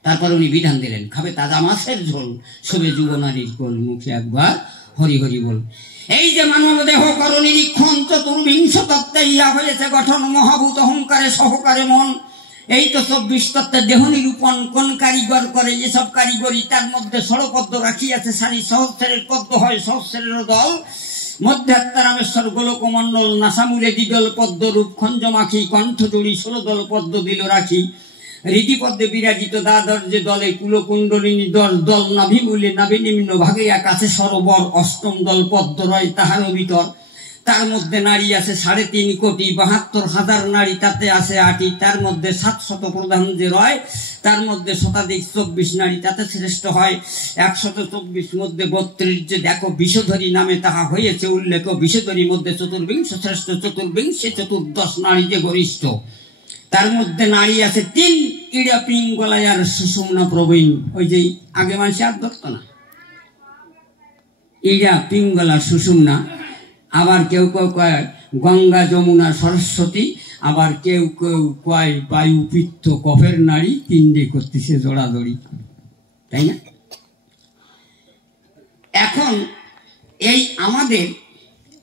তারপর উনি বিধান দিলেন খাবে তাজা মাছের ঝোল, শোবে যুব নারীর কোল, মুখে একবার হরি হরি বল। এই যে মানব দেহ কর নিরীক্ষণ, চতুর্বিংশ তত্ত্বে ইহা হয়েছে গঠন, মহাভূত অহংকারে সহকারে মন। এই তো 24 তত্ত্বের দেহ নিরূপণ কোন কারিগর করে? এসব কারিগরি তার মধ্যে ষড়পদ্ম রাখিয়াছে সারি, সহস্রের পদ্ম হয় সহস্রের দল, মধ্যে আত্মারামেশ্বর গোলকমণ্ডল, নাসামূলে দ্বিদল পদ্মরূপ, খঞ্জমাখি কণ্ঠ জড়ি 16 দল পদ্ম দিল রাখি। রীতিপদ্মে বিরাজিত দ্বাদশ যে দলে, কুলকুণ্ডলিনী 10 দল, নাভিমূলে নাভি নিম্ন ভাগে আকাশে সরোবর, অষ্টম দল পদ্ম রয় তাহারও ভিতর। তার মধ্যে নারী আছে 3.5 কোটি, 72,000 নারী তাতে আছে 8টি। তার মধ্যে 700 প্রধান যে রয়, তার মধ্যে শতাধিক 24 নারী তাতে শ্রেষ্ঠ হয়। 124 মধ্যে 32 যে দেখো বিষধরী নামে তাহা হয়েছে উল্লেখ, বিষধরী মধ্যে চতুর্বিংশ শ্রেষ্ঠ, চতুর্বিংশে 14 নারী যে গরিষ্ঠ। তার মধ্যে নারী আছে 3, ইড়া পিঙ্গলায় আর সুষুম্না প্রবীণ। ওই যে আগে মানুষ আর ধরত না, ইড়া পিঙ্গলা সুষুম্না। আবার কেউ কেউ কয় গঙ্গা যমুনা সরস্বতী, আবার কেউ কেউ কয় বায়ু পিত্ত কফের নারী, তিনটে করতেছে জড়াজড়ি, তাই না? এখন এই আমাদের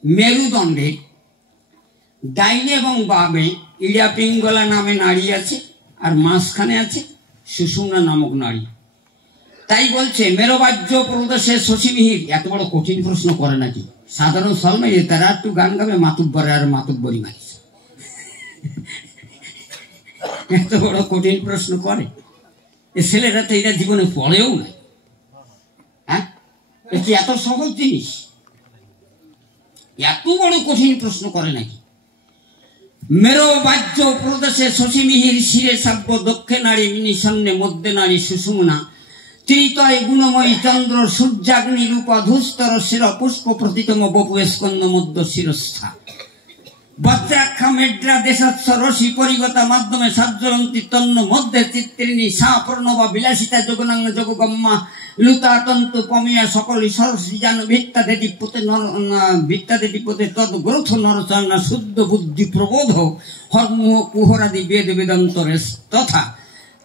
মেরুদণ্ডে ডাইনে এবং বামে ইড়া পিঙ্গলা নামে নারী আছে, আর মাঝখানে আছে সুষুম্না নামক নারী। তাই বলছে মেরুবাহ্য প্রদেশে শশীমিহির। এত বড় কঠিন প্রশ্ন করে নাকি? সাধারণ সলমে তারা একটু গান গাবে, মাতুব্বরে আর মাতুব্বরি মারিছে। এত বড় কঠিন প্রশ্ন করে এ ছেলেরা তো এরা জীবনে পড়েও নাই। হ্যাঁ, কি এত সহজ জিনিস? এত বড় কঠিন প্রশ্ন করে নাকি? মেরুবাহ্য প্রদেশে শশীমিহির, শিরে সাব্য দক্ষে নারী, মিনিশন্যে মধ্যে নারী সুষুম্না। ত্রিতয় গুণময়ী চন্দ্র সূর্যাগ্নি রূপা, ধূস্তর শির পুষ্প প্রতিতম বপু স্কন্দ মধ্য শিরস্থা। বজ্রাক্ষা মেড্রা দেশাৎস রশি পরিগতা মাধ্যমে সাজ্জলন্তি তন্ন মধ্যে চিত্রিণী, সা প্রণবা বিলাসিতা যোগনাঙ্গ যোগগম্মা, লুতা তন্তু পমিয়া সকলি সরসী জান, ভিত্তাদেবী পথে তদ গ্রথ নরচরণা, শুদ্ধ বুদ্ধি প্রবোধ হরমুহ কুহরাদি বেদ বেদান্তরে তথা।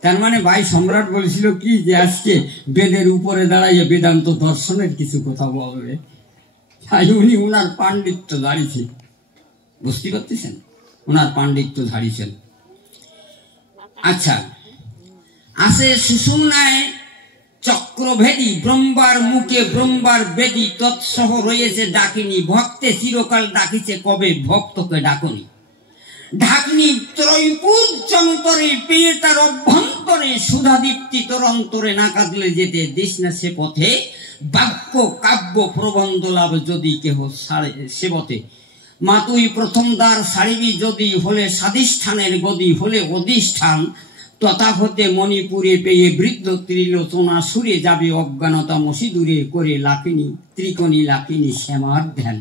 তার মানে ভাই সম্রাট বলেছিল কি যে আজকে বেদের উপরে দাঁড়াইয়ে বেদান্ত দর্শনের কিছু কথা বলবে। তাই উনি উনার পাণ্ডিত্য ধারিয়েছেন, বুঝতে পারতেছেন? উনার পাণ্ডিত্য ধারিয়েছেন। আচ্ছা, আছে সুষুম্নায় চক্রভেদী, ব্রহ্মার মুখে ব্রহ্মার বেদী, তৎসহ রয়েছে ডাকিনী। ভক্তে চিরকাল ডাকিছে, কবে ভক্তকে ডাকনি। ঢাকনি ত্রৈপুর যন্তরে, পেয়ে তার অভ্যন্তরে, সুধাদীপ্তি তোর অন্তরে, না কাঁদলে যেতে দিস না সে পথে। বাক্য কাব্য প্রবন্ধ লাভ যদি কেহ সেবতে, মা তুই প্রথম দ্বার সারিবি যদি, হলে স্বাধিষ্ঠানের গদি, হলে অধিষ্ঠান। তথা হতে মণিপুরে পেয়ে বৃদ্ধ ত্রিলোচনা, সুরে যাবে অজ্ঞানতা মসিদূরে, করে লাকিনী ত্রিকোণী লাকিনী শ্যামার ধ্যান।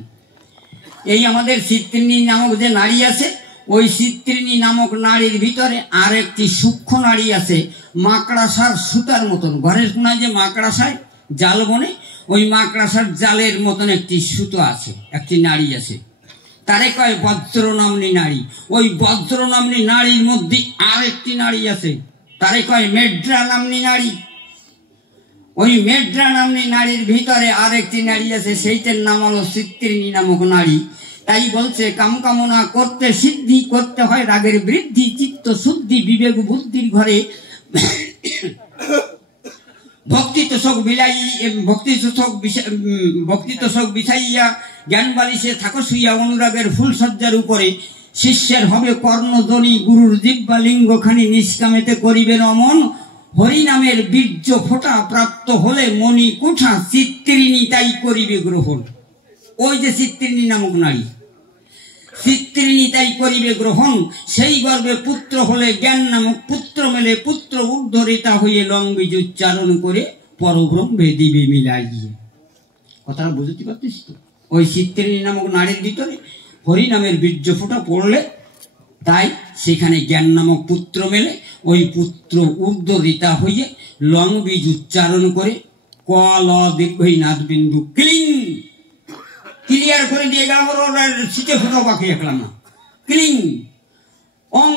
এই আমাদের চিত্রিণী নামক যে নারী আছে, ওই চিত্রিণী নামক নারীর ভিতরে আর একটি সূক্ষ্ম নারী আছে, মাকড়াসার সুতার মতন। ঘরের কোনায় যে মাকড়াসায় জাল বনে, ওই মাকড়াসার জালের মতন একটি সুতো আছে, একটি নারী আছে, তারে কয় বজ্র নামনী নারী। ওই বজ্র নামনী নারীর মধ্যে আর একটি নারী আছে, তারে কয় মেড্রা নামনী নারী। ওই মেড্রা নামনী নারীর ভিতরে আর একটি নারী আছে, সেইটার নাম হলো চিত্রিণী নামক নারী। তাই বলছে কাম কামনা করতে সিদ্ধি, করতে হয় রাগের বৃদ্ধি, চিত্ত শুদ্ধি বিবেক বুদ্ধির ঘরে। ভক্তি তোষক বিলাই, ভক্তি তোষক বিছাইয়া, জ্ঞান বালিশে থাকো শুইয়া, অনুরাগের ফুল সজ্জার উপরে। শিষ্যের হবে কর্ণধ্বনি, গুরুর জিহ্বা লিঙ্গখানি, নিষ্কামেতে করিবে নমন। হরিনামের বীর্য ফোঁটা প্রাপ্ত হলে মণি কুঠা, চিত্রিণী তাই করিবে গ্রহণ। ওই যে চিত্রিণী নামক নারী, চিত্রিণী তাই করিবে গ্রহণ, সেই গর্বে পুত্র হলে জ্ঞান নামক পুত্র মেলে, পুত্র উদ্ধরিতা হইয়ে লং বীজ উচ্চারণ করে পরব্রহ্মে দিবে মিলাইয়ে। কথাটা বুঝতে পারছিস তো? ওই চিত্রিণী নামক নারীর ভিতরে হরি নামের বীর্য ফোঁটা পড়লে তাই সেখানে জ্ঞান নামক পুত্র মেলে, ওই পুত্র উদ্ধরিতা হইয়ে লং বীজ উচ্চারণ করে ক ল দীর্ঘই নাদ বিন্দু ক্লিং ক্লিয়ার করে দিয়ে গেল। শীতে ফোটাও বাকি রাখলাম না। ক্লিং ওং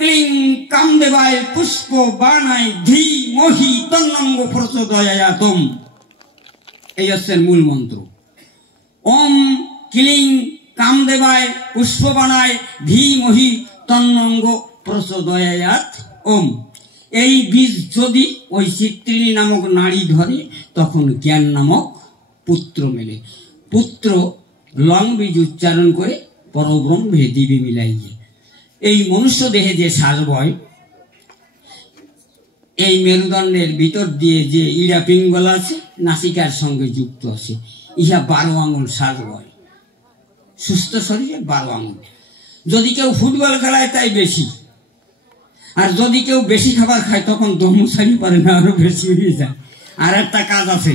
ক্লিং কামদেবায় পুষ্প বানায় ধী মহি তন্নঙ্গ প্রচোদয়াতম। এই হচ্ছে মূল মন্ত্র। ওম ক্লিং কামদেবায় পুষ্প বানায় ধী মহি তন্নঙ্গ প্রচোদয়াত ওম। এই বীজ যদি ওই চিত্রিণী নামক নারী ধরে তখন জ্ঞান নামক পুত্র মেলে। পুত্র লং বীজ উচ্চারণ করে পরব্রহ্মে দিবে মিলাইয়ে। এই মনুষ্য দেহে যে শ্বাস বয়, এই মেরুদণ্ডের ভিতর দিয়ে যে ইড়া পিঙ্গল আছে নাসিকার সঙ্গে যুক্ত আছে, ইহা 12 আঙুল শ্বাস বয়। সুস্থ শরীরে 12 আঙুল। যদি কেউ ফুটবল খেলায় তাই বেশি, আর যদি কেউ বেশি খাবার খায় তখন দম সারি পারে না, আরো বেশি হয়ে যায়। আর একটা কাজ আছে,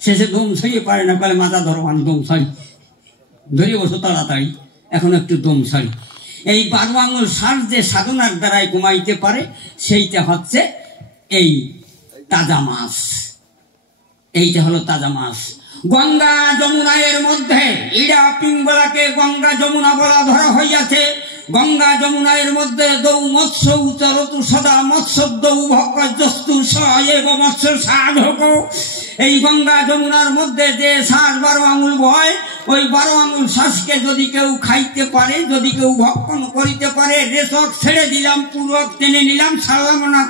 শেষে দম সারিয়ে পারে না, বলে মাথা ধরো, আমি দম সারি ধরে বসো তাড়াতাড়ি, এখন একটু দম সারি। এই 12 আঙুল শ্বাস যে সাধনার দ্বারাই কমাইতে পারে সেইটা হচ্ছে এই তাজা মাছ। এইটা হলো তাজা মাছ। গঙ্গা যমুনা এর মধ্যে ইড়া পিঙ্গলাকে গঙ্গা যমুনা বলা ধরা হইয়াছে। গঙ্গা যমুনা এর মধ্যে দৌ মৎস্য উচরতু সদা মৎস্য দৌ ভক্তু সব মৎস্য সাধক। এই গঙ্গা যমুনার মধ্যে যে শ্বাস 12 আঙুল বয়, ওই 12 আঙুল শ্বাসকে যদি কেউ খাইতে পারে, যদি কেউ ভক্ষণ করিতে পারে, রেশক ছেড়ে দিলাম, পুরক টেনে নিলাম, ছাড়লাম না,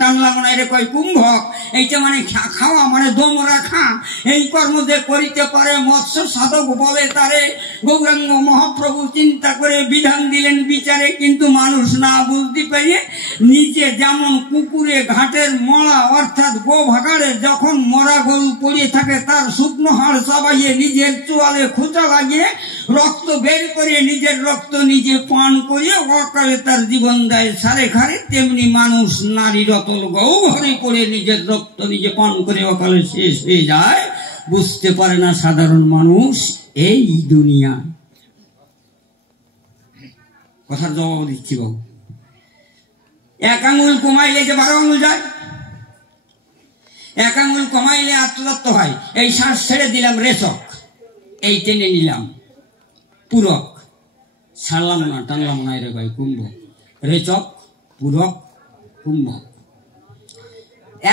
টানলাম না, এর কয় কুম্ভক। এইটা মানে খাওয়া, মানে দম রাখা। এই কর্ম যে করিতে পারে মৎস্য সাধক বলে তারে। গৌরাঙ্গ মহাপ্রভু চিন্তা করে বিধান দিলেন বিচারে, কিন্তু মানুষ না বুঝতে পেরে নিচে যেমন পুকুরে ঘাটের মরা অর্থাৎ গো ভাগাড়ে যখন মরা গরু পড়িয়ে থাকে তার শুকনো হাড় চাবাইয়ে নিজের চোয়ালে খোঁচা লাগিয়ে রক্ত বের করে নিজের রক্ত নিজে পান করিয়ে অকালে তার জীবন দেয় সারে খারে, তেমনি মানুষ নারী রতল গৌ ঘরে পড়ে নিজের রক্ত নিজে পান করে অকালে শেষ হয়ে যায়। বুঝতে পারে না সাধারণ মানুষ এই দুনিয়া। কথার জবাব দিচ্ছি বাবু। 1 আঙুল কমাইলে যে 12 আঙুল যায়, 1 আঙুল কমাইলে আত্মদত্ত হয়। এই শ্বাস ছেড়ে দিলাম রেশক, এই টেনে নিলাম পুরক, ছাড়লাম না, টানলাম না, এর ভাই কুম্ভ। রেচক, পুরক, কুম্ভ।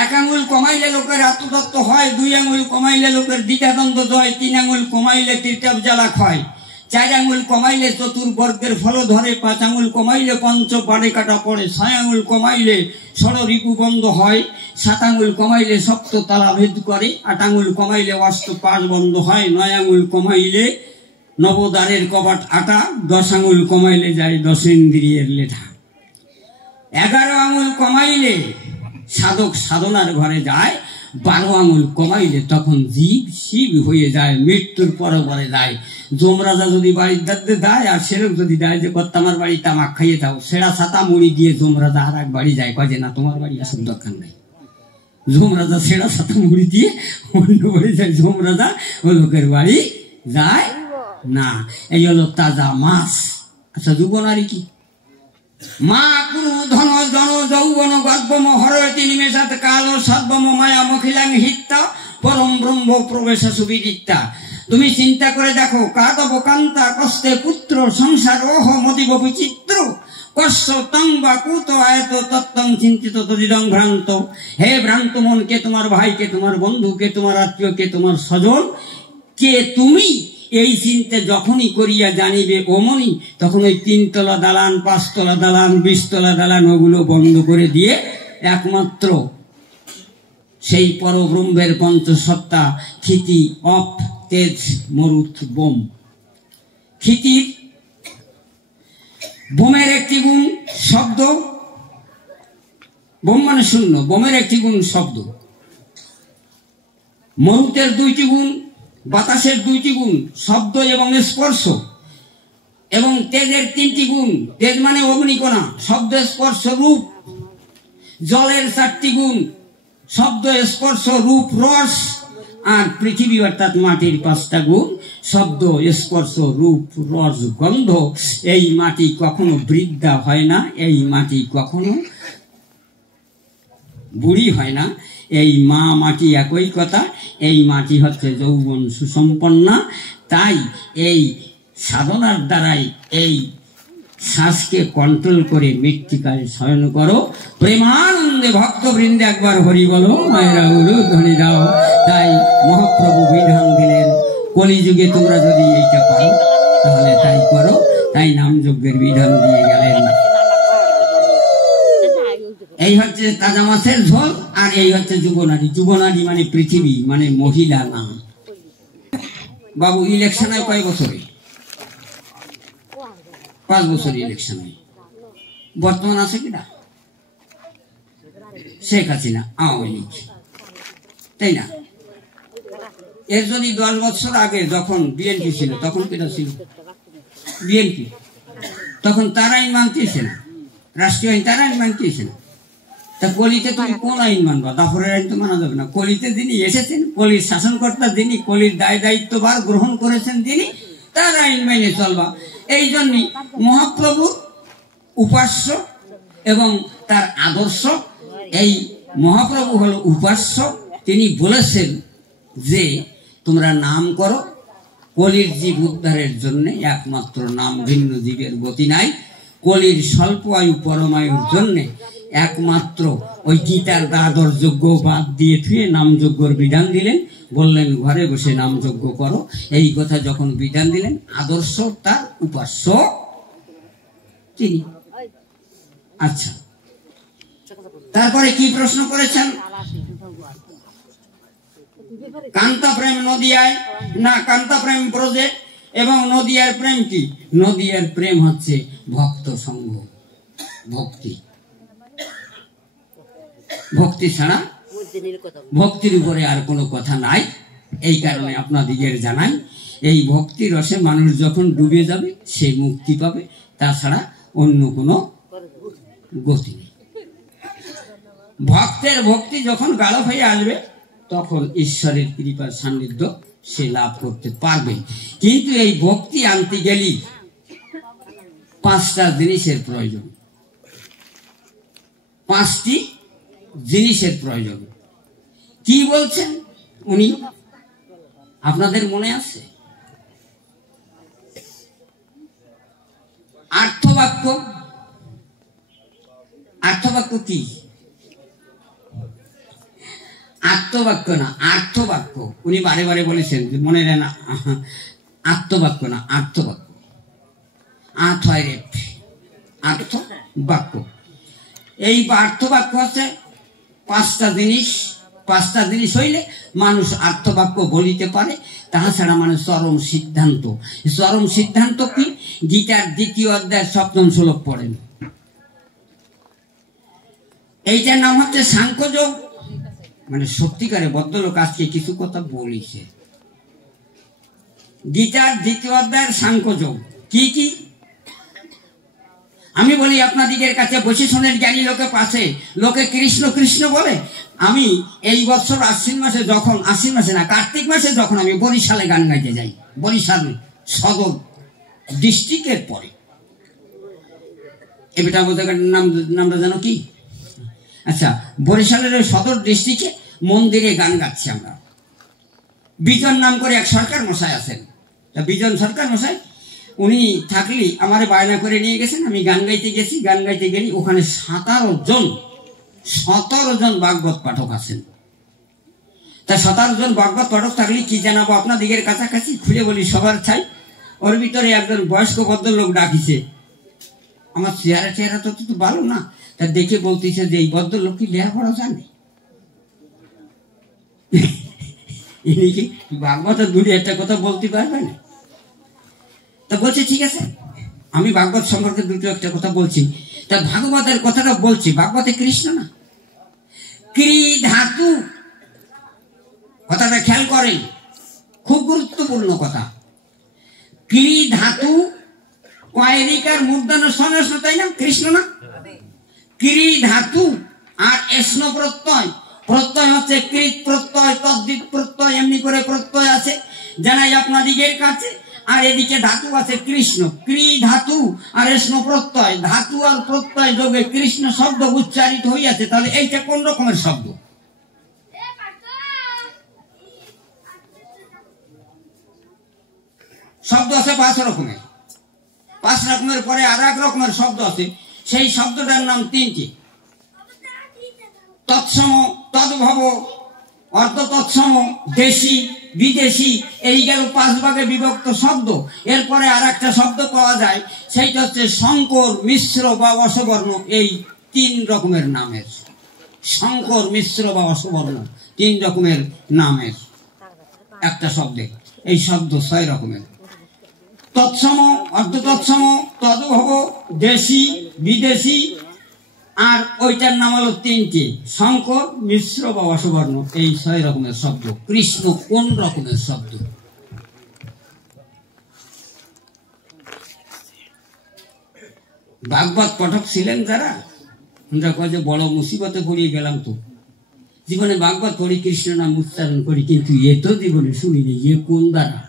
1 আঙুল কমাইলে লোকের আত্মদত্ত হয়, 2 আঙুল কমাইলে লোকের দ্বিধাদ্বন্দ্ব জয়, 3 আঙুল কমাইলে তীর্থাব জ্বালা ক্ষয়, 4 আঙুল কমাইলে চতুর্বর্গের ফল ধরে, 5 আঙুল কমাইলে পঞ্চ পাড়ে কাটা পড়ে, 6 আঙুল কমাইলে ষড় রিপু বন্ধ হয়, 7 আঙুল কমাইলে সপ্ত তালা ভেদ করে, 8 আঙুল কমাইলে অষ্ট পাশ বন্ধ হয়, 9 আঙুল কমাইলে নবদ্বারের কবাট আটা, 10 আঙুল কমাইলে যায় 10 ইন্দ্রিয়ের লেঠা, 11 আঙুল কমাইলে সাধক সাধনার ঘরে যায়, 12 আঙুল কমাইলে তখন জীব শিব হয়ে যায়, মৃত্যুর পরে পরে যায়। যমরাজা যদি বাড়ির দাঁড়তে দেয় আর সেরকম যদি দেয় যে কর্তা আমার বাড়ি তামাক খাইয়ে দাও, সেরা ছাতা মুড়ি দিয়ে যমরাজা আর এক বাড়ি যায়, কয় যে না তোমার বাড়ি আসার দরকার নাই। যমরাজা সেরা ছাতা মুড়ি দিয়ে অন্য বাড়ি যায়, যমরাজা ও লোকের বাড়ি যায় না। এই হলো তাজা মাছ। আচ্ছা যুবনারী কি? মা কুরু ধন জন যৌবন গর্ভম হরয়তি নিমেষাত কাল সদ্বম মায়া মখিলাং হিত্তা পরম ব্রহ্ম প্রবেশ সুবিদিত্তা। তুমি চিন্তা করে দেখো, কাদব কান্তা কষ্টে পুত্র সংসার ওহ মদিব বিচিত্র কষ্ট তং বা কুত আয়ত তত্ত্বং চিন্তিত তদিদং ভ্রান্ত। হে ভ্রান্ত মন, কে তোমার ভাই, কে তোমার বন্ধু, কে তোমার আত্মীয়, কে তোমার স্বজন, কে তুমি? এই চিন্তা যখনই করিয়া জানিবে অমনি, তখন ওই 3 তলা দালান, 5 তলা দালান, 20 তলা দালান ওগুলো বন্ধ করে দিয়ে একমাত্র সেই পরব্রহ্মের পঞ্চসত্তা ক্ষিতি অপ তেজ মরুত বোম। ক্ষিতির বোমের একটি গুণ শব্দ, বোম মানে শূন্য, বোমের একটি গুণ শব্দ। মরুতের 2টি গুণ, বাতাসের 2টি গুণ, শব্দ এবং স্পর্শ, এবং তেজের 3টি গুণ, তেজ মানে অগ্নিকণা, শব্দ স্পর্শ রূপ। জলের 4টি গুণ, শব্দ স্পর্শ রূপ রস। আর পৃথিবী অর্থাৎ মাটির 5টা গুণ, শব্দ স্পর্শ রূপ রস গন্ধ। এই মাটি কখনো বৃদ্ধা হয় না, এই মাটি কখনো বুড়ি হয় না। এই মা মাটি একই কথা, এই মাটি হচ্ছে যৌবন সুসম্পন্না। তাই এই সাধনার দ্বারাই এই শ্বাসকে কন্ট্রোল করে মৃত্তিকায় শয়ন করো। প্রেমানন্দে ভক্তবৃন্দে একবার হরি বলো, মায়েরা গুরু ধনী দাও। তাই মহাপ্রভু বিধান দিলেন, কলিযুগে তোমরা যদি এইটা পারো তাহলে তাই করো। তাই নাম যজ্ঞের বিধান দিয়ে গেলেন। এই হচ্ছে তাজা মাছের ঝোল, আর এই হচ্ছে যুবনারী। যুবনারী মানে পৃথিবী, মানে মহিলা না। বাবু ইলেকশন হয় কয় বছরে? 5 বছর ইলেকশন হয়। বর্তমান আছে কিনা? শেখ হাসিনা, আওয়ামী লীগ, তাই না? এর যদি 10 বছর আগে যখন বিএনপি ছিল, তখন কেটা ছিল? বিএনপি। তখন তার আইন মানতেছে না, রাষ্ট্রীয় আইন তার আইন মানতেছে না। তা কলিতে তুমি কোন আইন মানবা? দাফরের আইন তো মানা যাবে না। কলিতে যিনি এসেছেন, কলির শাসনকর্তা যিনি, কলির দায় দায়িত্বভার গ্রহণ করেছেন যিনি, তার আইন মেনে চলবা। এই জন্যই মহাপ্রভু উপাস্য এবং তার আদর্শ। এই মহাপ্রভু হল উপাস্য। তিনি বলেছেন যে তোমরা নাম করো, কলির জীব উদ্ধারের জন্য একমাত্র নাম, ভিন্ন জীবের গতি নাই। কলির স্বল্প আয়ু পরমায়ুর জন্য একমাত্র ওই গীতার দ্বাদশ যজ্ঞ বাদ দিয়ে থুয়ে নাম যজ্ঞর বিধান দিলেন। বললেন ঘরে বসে নাম যজ্ঞ করো। এই কথা যখন বিধান দিলেন, আদর্শ তার, উপাস্য তিনি। আচ্ছা, তারপরে কি প্রশ্ন করেছেন? কান্তা প্রেম নদিয়ায় না কান্তা প্রেম ব্রজে, এবং নদিয়ার প্রেম কি? নদিয়ার প্রেম হচ্ছে ভক্ত সঙ্গ, ভক্তি। ভক্তি ছাড়া ভক্তির উপরে আর কোনো কথা নাই। এই কারণে আপনাদিগের জানাই, এই ভক্তি রসে মানুষ যখন ডুবে যাবে সে মুক্তি পাবে, তাছাড়া অন্য কোনো গতি নেই। ভক্তের ভক্তি যখন গাঢ় হয়ে আসবে তখন ঈশ্বরের কৃপার সান্নিধ্য সে লাভ করতে পারবে। কিন্তু এই ভক্তি আনতে গেলেই 5টা জিনিসের প্রয়োজন, 5টি জিনিসের প্রয়োজন। কি বলছেন উনি? আপনাদের মনে আছে? আর্থবাক্য। আর্থবাক্য কি? আত্মবাক্য না, আর্থবাক্য। উনি বারে বারে বলেছেন, মনে নেন, আত্মবাক্য না, আর্থবাক্য। আর্থবাক্য। এই আর্থবাক্য হচ্ছে 5টা জিনিস। 5টা জিনিস হইলে মানুষ আর্থবাক্য বলিতে পারে। তাছাড়া মানে চরম সিদ্ধান্ত। চরম সিদ্ধান্ত কি? গীতার 2য় অধ্যায় 7ম শ্লোক পড়েন। এইটার নাম হচ্ছে সাংখ্যযোগ। মানে সত্যিকারে ভদ্রলোক আজকে কিছু কথা বলিছে। গীতার 2য় অধ্যায়ের সাংখ্যযোগ কি কি? আমি বলি আপনাদিগের কাছে, বসে শোনেন জ্ঞানী লোকে পাশে, লোকে কৃষ্ণ কৃষ্ণ বলে। আমি এই বছর আশ্বিন মাসে যখন, আশ্বিন মাসে না, কার্তিক মাসে যখন আমি বরিশালে গান গাইতে যাই, বরিশাল সদর ডিস্ট্রিক্টের পরে, এটা নামটা জানো কি? আচ্ছা, বরিশালের সদর ডিস্ট্রিক্টে মন্দিরে গান গাচ্ছি আমরা। বিজন নাম করে এক সরকার মশাই আছেন। তা বিজন সরকার মশাই উনি থাকলি আমারে বায়না করে নিয়ে গেছেন। আমি গান গাইতে গেছি। গান গাইতে গেলি ওখানে 17 জন ভাগবত পাঠক আছেন। তা 17 জন ভাগবত পাঠক থাকলে কি জানাবো আপনাদিগের কাছাকাছি? খুলে বলি সবার ছাই। ওর ভিতরে একজন বয়স্ক ভদ্রলোক ডাকিছে। আমার চেহারা তো ভালো না। তা দেখে বলতেছে যে এই ভদ্রলোক কি লেখাপড়া জানে? ইনি কি ভাগবতের 2-1টা কথা বলতে পারবে না? তা বলছে ঠিক আছে, আমি ভাগবত সম্পর্কে 2-1টা কথা বলছি। তা ভাগবতের কথাটা বলছি। ভাগবতে কৃষ্ণ না, ক্রি ধাতু, কথাটা খেয়াল করেন। খুব গুরুত্বপূর্ণ কথা। ক্রি ধাতু কয়েরিকার মূর্ধন্য সনস্ন, তাই না? কৃষ্ণ না? ক্রি ধাতু আর এষ্ণ প্রত্যয়। প্রত্যয় হচ্ছে কৃত প্রত্যয়, তদ্দিত প্রত্যয়, এমনি করে প্রত্যয় আছে জানাই আপনাদিগের কাছে। আর এদিকে ধাতু আছে কৃষ্ণ। ক্রি ধাতু আর এষ্ণ প্রত্যয়, ধাতু আর প্রত্যয় যোগে কৃষ্ণ শব্দ উচ্চারিত হইয়াছে। তাহলে এইটা কোন রকমের শব্দ? শব্দ আছে 5 রকমের। 5 রকমের পরে আর এক রকমের শব্দ আছে, সেই শব্দটার নাম 3টি। তৎসম, তদ্ভব, অর্থ তৎসম, দেশি, বিদেশি, এই গেল 5 ভাগে বিভক্ত শব্দ। এরপরে আর একটা শব্দ পাওয়া যায়, সেইটা হচ্ছে শঙ্কর, মিশ্র বা অসবর্ণ। এই 3 রকমের নামের, শঙ্কর, মিশ্র বা অসবর্ণ 3 রকমের নামের একটা শব্দে। এই শব্দ 6 রকমের। তৎসম, অর্ধ তৎসম, তদ্ভব, দেশি, বিদেশি, আর ওইটার নাম হলো 3টি, শঙ্কর, মিশ্র বা অসবর্ণ। এই 6 রকমের শব্দ। কৃষ্ণ কোন রকমের শব্দ? ভাগবত পাঠক ছিলেন যারা, আমরা কয়ে যে বড় মুসিবতে পড়িয়ে গেলাম। তো জীবনে ভাগবত পড়ি, কৃষ্ণ নাম উচ্চারণ করি, কিন্তু এ তো জীবনে শুনিনি। এ কোন দ্বারা?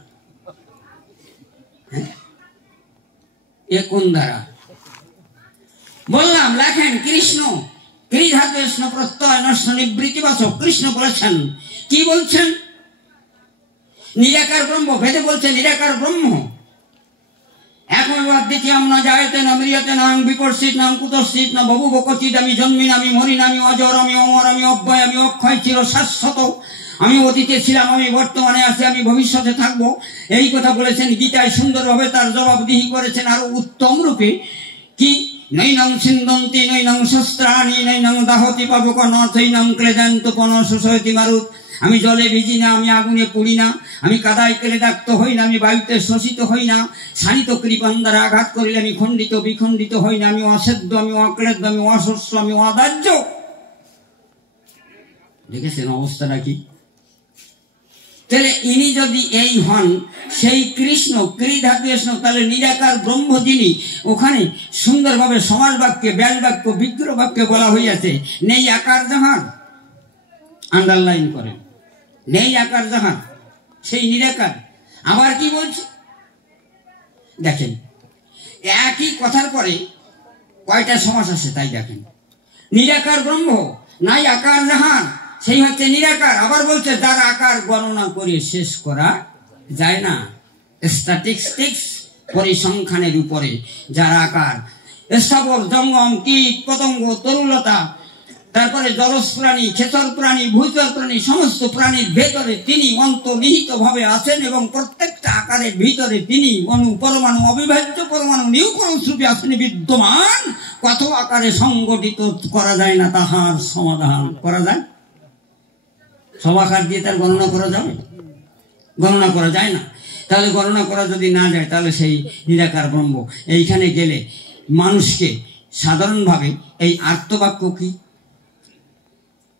এ কোন দ্বারা? বললাম লেখেন কৃষ্ণ ক্রি ধাতু এষ্ণ প্রত্যয় নষ্ট নিবৃত্তিবাচক। কৃষ্ণ বলেছেন, কি বলছেন? নিরাকার ব্রহ্ম। বেদে বলছে নিরাকার ব্রহ্ম। এখন দ্বিতীয়াম না জায়তে না ম্রিয়তে না বিপর্ষিত নাম কুতশ্চিত না বহু বকচিত। আমি জন্মি না, আমি মরি না, আমি অজর, আমি অমর, আমি অব্যয়, আমি অক্ষয়, চির শাশ্বত। আমি অতীতে ছিলাম, আমি বর্তমানে আছি, আমি ভবিষ্যতে থাকবো। এই কথা বলেছেন গীতায়। সুন্দরভাবে তার জবাবদিহি করেছেন আরো উত্তম রূপে। কি? নৈনং ছিন্দন্তি নৈনং শস্ত্রাণি নৈনং দাহতি পাবক নথৈনং ক্লেদান্ত পনশোষয়তি মারুত। আমি জলে ভিজি না, আমি আগুনে পুড়ি না, আমি কাদায় ক্লেদাক্ত হই না, আমি বায়ুতে শোষিত হই না, শানিত কৃপান দ্বারা আঘাত করিলে আমি খণ্ডিত বিখণ্ডিত হই না, আমি অসেদ্য, আমি অক্লেদ্য, আমি অশস্য, আমি অদাহ্য। দেখেছেন অবস্থাটা কি? তাহলে ইনি যদি এই হন সেই কৃষ্ণ ক্রি ধাতু এষ্ণ, তাহলে নিরাকার ব্রহ্ম যিনি, ওখানে সুন্দরভাবে সমাস বাক্যে, ব্যাস বাক্য, বিগ্রহ বাক্যে বলা হইয়াছে নেই আকার জাহান। আন্ডারলাইন করেন, নেই আকার জাহান, সেই নিরাকার। আবার কি বলছে দেখেন, একই কথার পরে কয়টা সমাস আছে তাই দেখেন। নিরাকার ব্রহ্ম, নাই আকার জাহান, সেই হচ্ছে নিরাকার। আবার বলছে যার আকার গণনা করে শেষ করা যায় না। স্ট্যাটিস্টিক্স, পরিসংখ্যানের উপরে যার আকার, স্থাবর, জঙ্গম, কীট পতঙ্গ, তরুলতা, তারপরে জলজ প্রাণী, খেচর প্রাণী, ভূচর প্রাণী, সমস্ত প্রাণীর ভেতরে তিনি অন্তর্নিহিত ভাবে আছেন এবং প্রত্যেকটা আকারের ভিতরে তিনি অণু, পরমাণু, অবিভাজ্য পরমাণু, নিউক্লিয়াস রূপে আছেন বিদ্যমান। কত আকারে সংগঠিত করা যায় না, তাহার সমাধান করা যায়? সব আকার দিয়ে তার গণনা করা যাবে? গণনা করা যায় না। তাহলে গণনা করা যদি না যায়, তাহলে সেই নিরাকার ব্রহ্ম। এইখানে গেলে মানুষকে সাধারণভাবে এই আর্তবাক্য কি,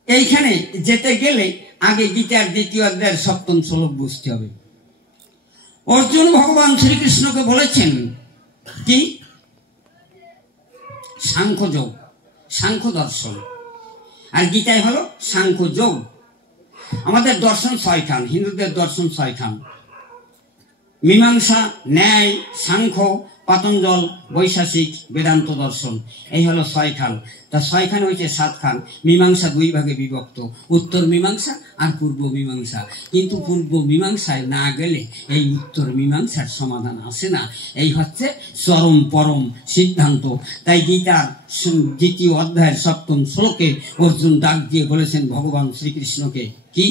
এইখানে যেতে গেলে আগে গীতার 2য় অধ্যায়ের 7ম শ্লোক বুঝতে হবে। অর্জুন ভগবান শ্রীকৃষ্ণকে বলেছেন কি? সাংখ্য যোগ, সাংখ্য দর্শন। আর গীতায় হলো সাংখ্য যোগ। আমাদের দর্শন 6খান, হিন্দুদের দর্শন 6খান: মীমাংসা, ন্যায়, সাংখ্য, পাতঞ্জল, বৈশাসিক, বেদান্ত দর্শন। এই হলো 6খান। তা 6খান হয়েছে 7খান। মীমাংসা 2 ভাগে বিভক্ত, উত্তর মীমাংসা আর পূর্ব মীমাংসা। কিন্তু পূর্ব মীমাংসায় না গেলে এই উত্তর মীমাংসার সমাধান আসে না। এই হচ্ছে চরম পরম সিদ্ধান্ত। তাই গীতার 2য় অধ্যায়ের 7ম শ্লোকে অর্জুন ডাক দিয়ে বলেছেন ভগবান শ্রীকৃষ্ণকে, কি?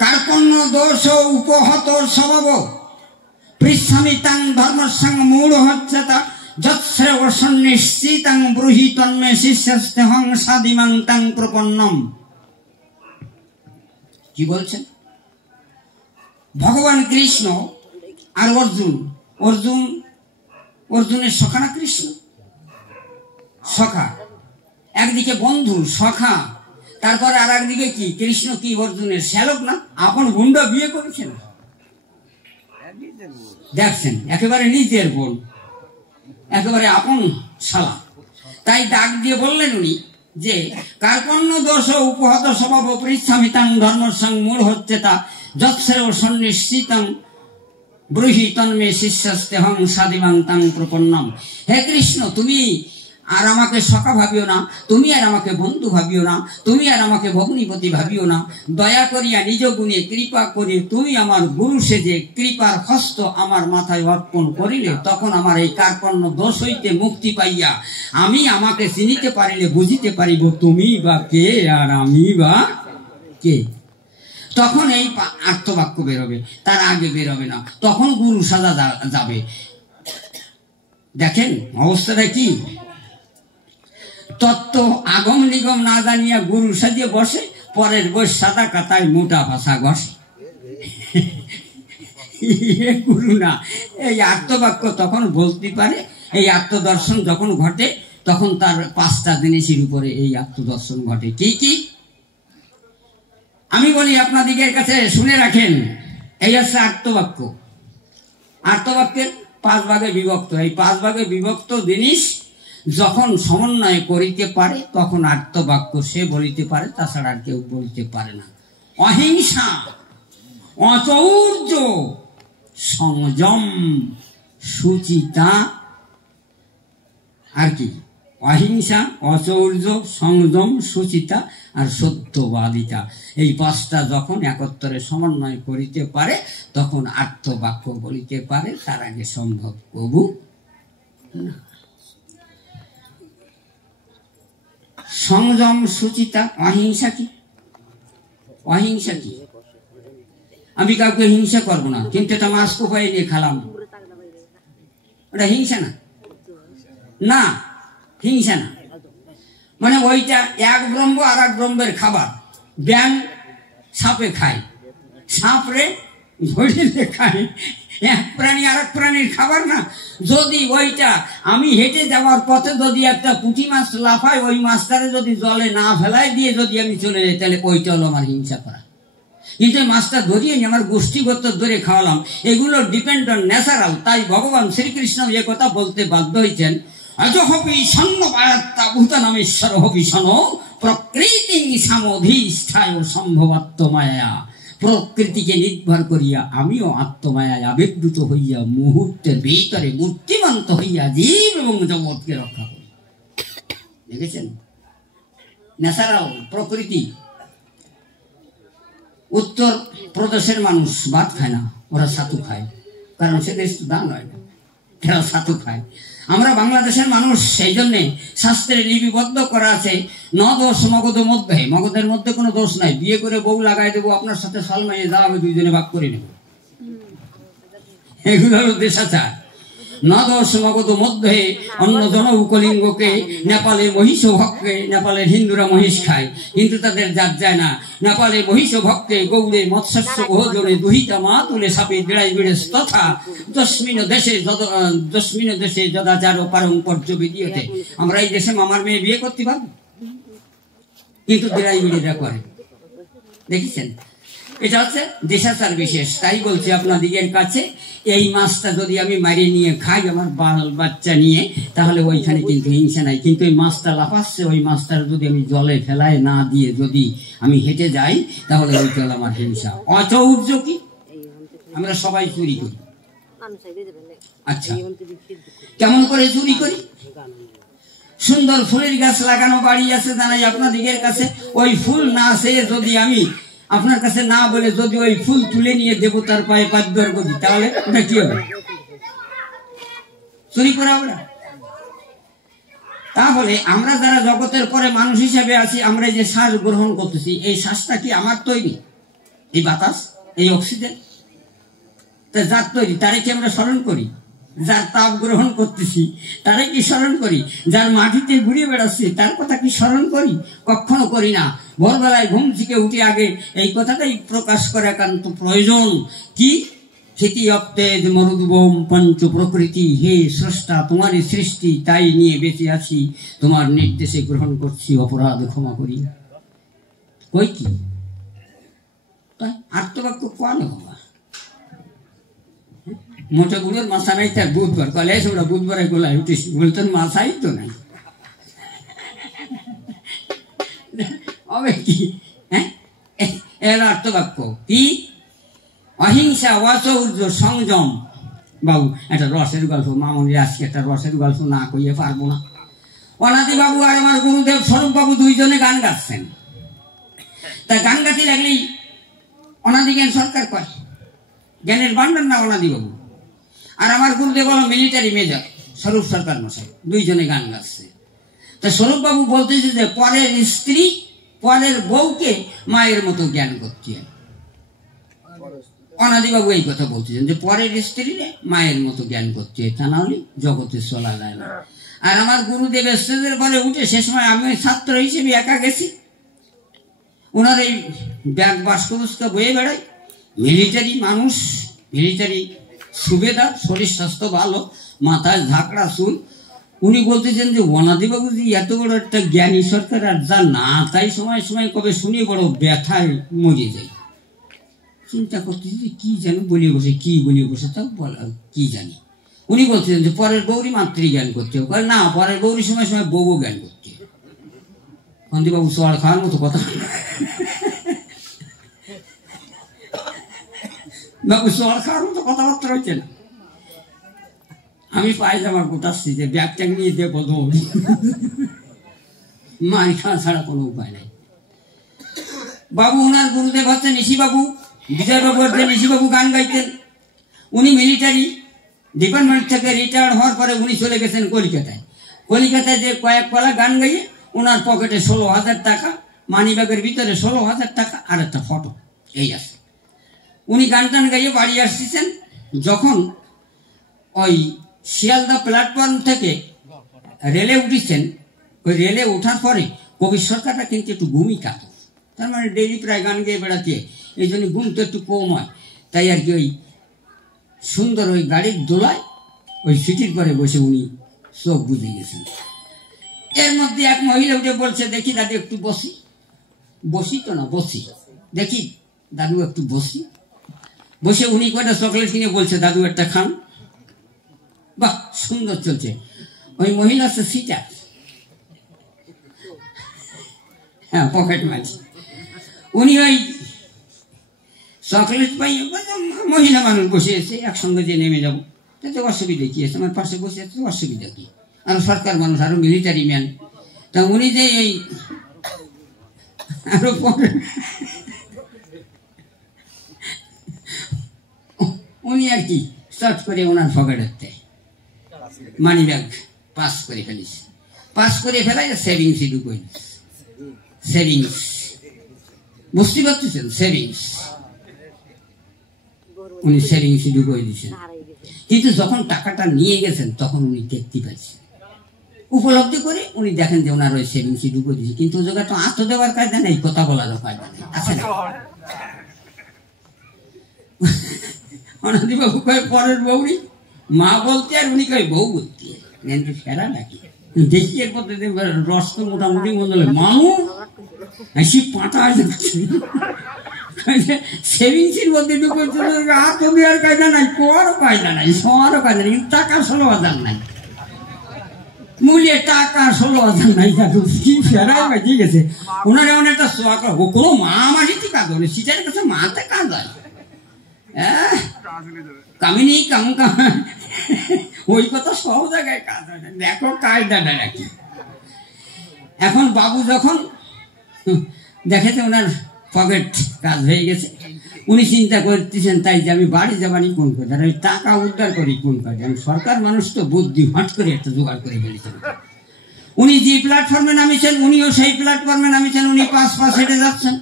কার্পণ্য দোষ উপহত স্বভাব পৃচ্ছামি তাং ধর্মসং মূঢ় হচ্ছে তা যৎশ্রেয়সন নিশ্চিতাং ব্রূহি তন্মে শিষ্যস্তেহং সাদিমাং তাং প্রপন্নম। কি বলছেন? ভগবান কৃষ্ণ আর অর্জুন। অর্জুনের সখা না কৃষ্ণ? সখা। একদিকে বন্ধু, সখা। তারপরে আর একদিকে কি কৃষ্ণ কি অর্জুনের শ্যালক না, আপন গুন্ডা বিয়ে করেছেন, দেখছেন একেবারে নিজের বোন, একেবারে আপন শালা। তাই ডাক দিয়ে বললেন উনি যে কার্পণ্য দোষ উপহত স্বভাব পৃচ্ছামিতাং ধর্ম সং মূল হচ্ছে তা যৎসেও সন্নিশ্চিতং ব্রুহি তন্মে শিষ্যস্তেহং সাদিমাং তাং প্রপন্নম। হে কৃষ্ণ, তুমি আর আমাকে সখা ভাবিও না, তুমি আর আমাকে বন্ধু ভাবিও না, তুমি আর আমাকে ভগ্নিপতি ভাবিও না, দয়া করিয়া নিজ গুণে কৃপা করি তুমি আমার গুরু সেজে কৃপার হস্ত আমার মাথায় অর্পণ করিলে তখন আমার এই কার্পণ্য দোষ হইতে মুক্তি পাইয়া আমি আমাকে চিনিতে পারিলে বুঝিতে পারিব তুমি বা কে আর আমি বা কে। তখন এই আর্তবাক্য বেরোবে, তার আগে বেরোবে না, তখন গুরু সাজা যাবে। দেখেন অবস্থাটা কি, তত্ত্ব আগম নিগম না জানিয়া গুরু সাজিয়ে বসে, পরের বই সাদা কাতায় মোটা ভাষা ঘষে। গুরু না, এই আত্মবাক্য তখন বলতে পারে। এই আত্মদর্শন যখন ঘটে তখন তার 5টা জিনিসের উপরে এই আত্মদর্শন ঘটে। কি কি আমি বলি আপনাদের কাছে শুনে রাখেন। এই হচ্ছে আত্মবাক্য। আত্মবাক্যের 5 ভাগে বিভক্ত। এই 5 ভাগে বিভক্ত জিনিস যখন সমন্বয় করিতে পারে তখন আত্মবাক্য সে বলিতে পারে, তাছাড়া আর কেউ বলতে পারে না। অহিংসা, অচৌর্য, সংযম, সুচিতা, আর কি অহিংসা, অচৌর্য, সংযম, সুচিতা আর সত্যবাদিতা। এই 5টা যখন একত্রে সমন্বয় করিতে পারে তখন আত্মবাক্য বলিতে পারে, তার আগে সম্ভব কবু না। সংযম, সুচিতা, অহিংসা কি? অহিংসা কি? আমি কাউকে হিংসা করবো না, কিন্তু এটা মাছ কোপাই নিয়ে খেলাম, ওটা হিংসা না? না, হিংসা না। মানে ওইটা এক ব্রহ্ম আর এক ব্রহ্মের খাবার। ব্যাং সাপে খায়, সাপরে ধরিলে খায়, এক প্রাণী আর এক প্রাণীর খাবার না। যদি ওইটা আমি হেঁটে যাওয়ার পথে যদি একটা পুঁটি মাছ লাফায়, ওই মাছটারে যদি জলে না ফেলায় দিয়ে যদি আমি চলে যাই, তাহলে ওইটা হলো আমার হিংসা করা। কিন্তু মাছটা ধরিয়ে নিয়ে আমার গোষ্ঠীগত ধরে খাওয়ালাম, এগুলো ডিপেন্ড অন ন্যাচারাল। তাই ভগবান শ্রীকৃষ্ণ এ কথা বলতে বাধ্য হয়েছেন, অজহপি সন্নবায়াত্তা ভূতানামেশ্বর হপি সন প্রকৃতি সামধিষ্ঠায় সম্ভবাত্মমায়া। প্রকৃতিকে নির্ভর করিয়া আমিও আত্মমায়ায় আবেগভূত হইয়া মুহূর্তের ভিতরে মূর্তিমন্ত হইয়া জীব এবং জগৎকে রক্ষা করি। দেখেছেন, ন্যাচারাল প্রকৃতি। উত্তর প্রদেশের মানুষ ভাত খায় না, ওরা ছাতু খায়, কারণ সে দেশ তো দান হয় না, এরা ছাতু খায়। আমরা বাংলাদেশের মানুষ, সেই জন্যে শাস্ত্রে লিপিবদ্ধ করা আছে, ন দোষ মগধ মধ্যে। মগধের মধ্যে কোনো দোষ নাই, বিয়ে করে বউ লাগাই দেবো, আপনার সাথে সালমাইয়ে যা হবে 2 জনে ভাগ করে নেব, এগুলো হলো দেশাচার। ন দোষ মগধ মধ্যে অন্য জনকলিঙ্গকে, নেপালে মহিষ ভক্ষে, নেপালের হিন্দুরা মহিষ খায় কিন্তু তাদের জাত যায় না। নেপালে মহিষ ভক্ষে গৌড়ে মৎস্য ভোজনে দুহিতা মা তুলে সাপে দেড়াই বিড়ে তথা দশমিন দেশে যদাচার ও পারম্পর্য বিধিয়তে। আমরা এই দেশে মামার মেয়ে বিয়ে করতে পারবো, কিন্তু দেড়াই বিড়িরা করে। দেখেছেন, এটা হচ্ছে দেশাচার বিশেষ। তাই বলছি আপনাদের কাছে, এই মাছটা যদি আমি মারিয়ে নিয়ে খাই আমার বাল বাচ্চা নিয়ে, তাহলে ওইখানে কিন্তু হিংসা নাই। কিন্তু ওই মাছটা লাফাচ্ছে, ওই মাছটা যদি আমি জলে ফেলায় না দিয়ে যদি আমি হেঁটে যাই, তাহলে ওইটা হলো আমার হিংসা। অচৌর্য কি? আমরা সবাই চুরি করি। আচ্ছা, কেমন করে চুরি করি? সুন্দর ফুলের গাছ লাগানো বাড়ি আছে জানাই আপনাদের কাছে, ওই ফুল না সে যদি আমি আপনার কাছে না বলে যদি ওই ফুল তুলে নিয়ে দেবতার পায়ে পাদ্যার গদি, তাহলে ওটা কি হবে? চুরি করা হবে না? তাহলে আমরা যারা জগতের পরে মানুষ হিসেবে আছি, আমরা যে শ্বাস গ্রহণ করতেছি, এই শ্বাসটা কি আমার তৈরি? এই বাতাস, এই অক্সিজেন যার তৈরি, তারে কি আমরা স্মরণ করি? যার তাপ গ্রহণ করতেছি তারে কি স্মরণ করি? যার মাটিতে ঘুরে বেড়াচ্ছি তার কথা কি স্মরণ করি? কখনো করি না। ভোরবেলায় ঘুম থেকে উঠে আগে এই কথাটাই প্রকাশ করে একান্ত প্রয়োজন। কি? ক্ষিতি অপ্তেজ মরুদ্ভম পঞ্চ প্রকৃতি, হে স্রষ্টা তোমারই সৃষ্টি, তাই নিয়ে বেঁচে আছি, তোমার নির্দেশে গ্রহণ করছি, অপরাধ ক্ষমা করি। কই কি আত্মবাক্য কোয়ানো বাবা মোটা গুলোর মাথা নাই তার বুধবার কলে ওরা বুধবারে গোলায় উঠিস বলতেন মাথাই তো নাই হবে কি হ্যাঁ এর অর্থবাক্য কি অহিংসা অচৌর্য সংযম বাবু একটা রসের গল্প মামনির আজকে একটা রসের গল্প না কইয়ে পারবো না অনাদি বাবু আর আমার গুরুদেব স্বরূপ বাবু দুইজনে গান গাচ্ছেন তা গান গাতে লাগলেই অনাদি জ্ঞান সরকার কয় জ্ঞানের ভান্ডার না অনাদি বাবু আর আমার গুরুদেব হলো মিলিটারি মেজর স্বরূপ সরকার মশাই দুইজনে গান গাচ্ছে তা স্বরূপ বাবু বলতেছে যে পরের স্ত্রী পরের বউকে মায়ের মতো জ্ঞান করতে হয় অনাদিবাবু এই কথা বলতেছেন যে পরের স্ত্রীরে মায়ের মতো জ্ঞান করতে হয় তা না হলে জগতে চলা যায় না আর আমার গুরুদেব স্টেজের পরে উঠে সে সময় আমি ছাত্র হিসেবে একা গেছি ওনার এই ব্যাগ বাস্কবস্কা বয়ে বেড়াই মিলিটারি মানুষ মিলিটারি সুবেদার শরীর স্বাস্থ্য ভালো মাথায় ঝাঁকড়া চুল উনি বলতেছেন যে অনাদিবাবু যে এত বড় একটা জ্ঞানী সরকার আর যা না তাই সময় সময় কবে শুনি বড় ব্যথায় মরে যায় চিন্তা করতেছি যে কি যেন বলিয়ে বসে কি বলিয়ে বসে তা বলা কি জানি উনি বলতেছেন যে পরের বৌরি মাতৃ জ্ঞান করতে হবে না পরের বৌরি সময় সময় বউ জ্ঞান করতে হবে অন্দিবাবু চড় খাওয়ার মতো কথা বাবু চড় খাওয়ার মতো কথাবার্তা হচ্ছে না আমি পায়জামা গোটাচ্ছি যে ব্যাগ ট্যাগ নিয়ে দেবো দৌড়ি মার খাওয়া ছাড়া কোনো উপায় নাই বাবু ওনার গুরুদেব হচ্ছে নিশিবাবু বিজয়বাবু হচ্ছে নিশিবাবু গান গাইতেন উনি মিলিটারি ডিপার্টমেন্ট থেকে রিটায়ার্ড হওয়ার পরে উনি চলে গেছেন কলিকাতায় কলিকাতায় যে কয়েক পালা গান গাইয়ে ওনার পকেটে 16,000 টাকা মানিব্যাগের ভিতরে 16,000 টাকা আর একটা ফটো এই আছে উনি গান টান গাইয়ে বাড়ি আসতেছেন যখন ওই শিয়ালদা প্ল্যাটফর্ম থেকে রেলে উঠেছেন ওই রেলে ওঠার পরে কবির সরকারটা কিন্তু একটু ঘুমি কাতো তার মানে ডেইলি প্রায় গান গেয়ে বেড়াতে এই জন্য ঘুম তো একটু কম হয় তাই আর কি ওই সুন্দর ওই গাড়ির দোলায় ওই সিটির পরে বসে উনি চোখ বুঝে গেছেন এর মধ্যে এক মহিলা উঠে বলছে দেখি দাদু একটু বসি বসি তো না বসি দেখি দাদু একটু বসি বসে উনি কয়টা চকলেট কিনে বলছে দাদু একটা খান বাহ সুন্দর চলছে ওই মহিলা হচ্ছে সিটার হ্যাঁ পকেট মাছ উনি ওই চকলেট পাই মহিলা মানুষ বসে আছে একসঙ্গে যে নেমে যাবো তাতে অসুবিধা কি আছে আমার পাশে বসে আছে অসুবিধা কি আর সরকার মানুষ আরো মিলিটারি ম্যান তা উনি যে এই আরো পরে উনি আর কি শর্ট করে ওনার পকেটে মানি ব্যাগ পাস করে ফেলিস পাস করে ফেলাই সেভিংস ঢুকে সেভিংস বুঝতে পারতেছেন সেভিংস উনি সেভিংস ঢুকে দিয়েছেন কিন্তু যখন টাকাটা নিয়ে গেছেন তখন উনি দেখতে পাচ্ছেন উপলব্ধি করে উনি দেখেন যে ওনার ওই সেভিংস ঢুকে দিয়েছে কিন্তু ওই জায়গায় তো আত্ম দেওয়ার কায়দা নেই কথা বলারও কায়দা নেই আছে না অনাদিবাবু কয় পরের বউরি মা বলতে আর উনি কয় বউ বলতে ফেরা নাকি দেখি এর পথে রস তো মোটামুটি মনে হলো মামু সে পাতা সেভিংসের মধ্যে হাত দেওয়ার কায়দা নাই কোয়ারও কায়দা নাই সবারও কায়দা নাই টাকা 16,000 নাই মূল্যে টাকা 16,000 নাই কি ফেরাই বাজি গেছে ওনার এমন একটা শখ ও কোনো মা মাসিতে কাজ হবে সিটার কাছে মাতে কাজ হয় কামিনী কাম ওই কথা সব জায়গায় কাজ হয় না দেখো কায়দাটা নাকি এখন বাবু যখন দেখেছে ওনার পকেট কাজ হয়ে গেছে উনি চিন্তা করতেছেন তাই যে আমি বাড়ি যাবানি কোন কাজে আর ওই টাকা উদ্ধার করি কোন কাজে আমি সরকার মানুষ তো বুদ্ধি হট করে একটা জোগাড় করে ফেলেছেন উনি যে প্ল্যাটফর্মে নামিয়েছেন উনিও সেই প্ল্যাটফর্মে নামিয়েছেন উনি 5 পা হেঁটে যাচ্ছেন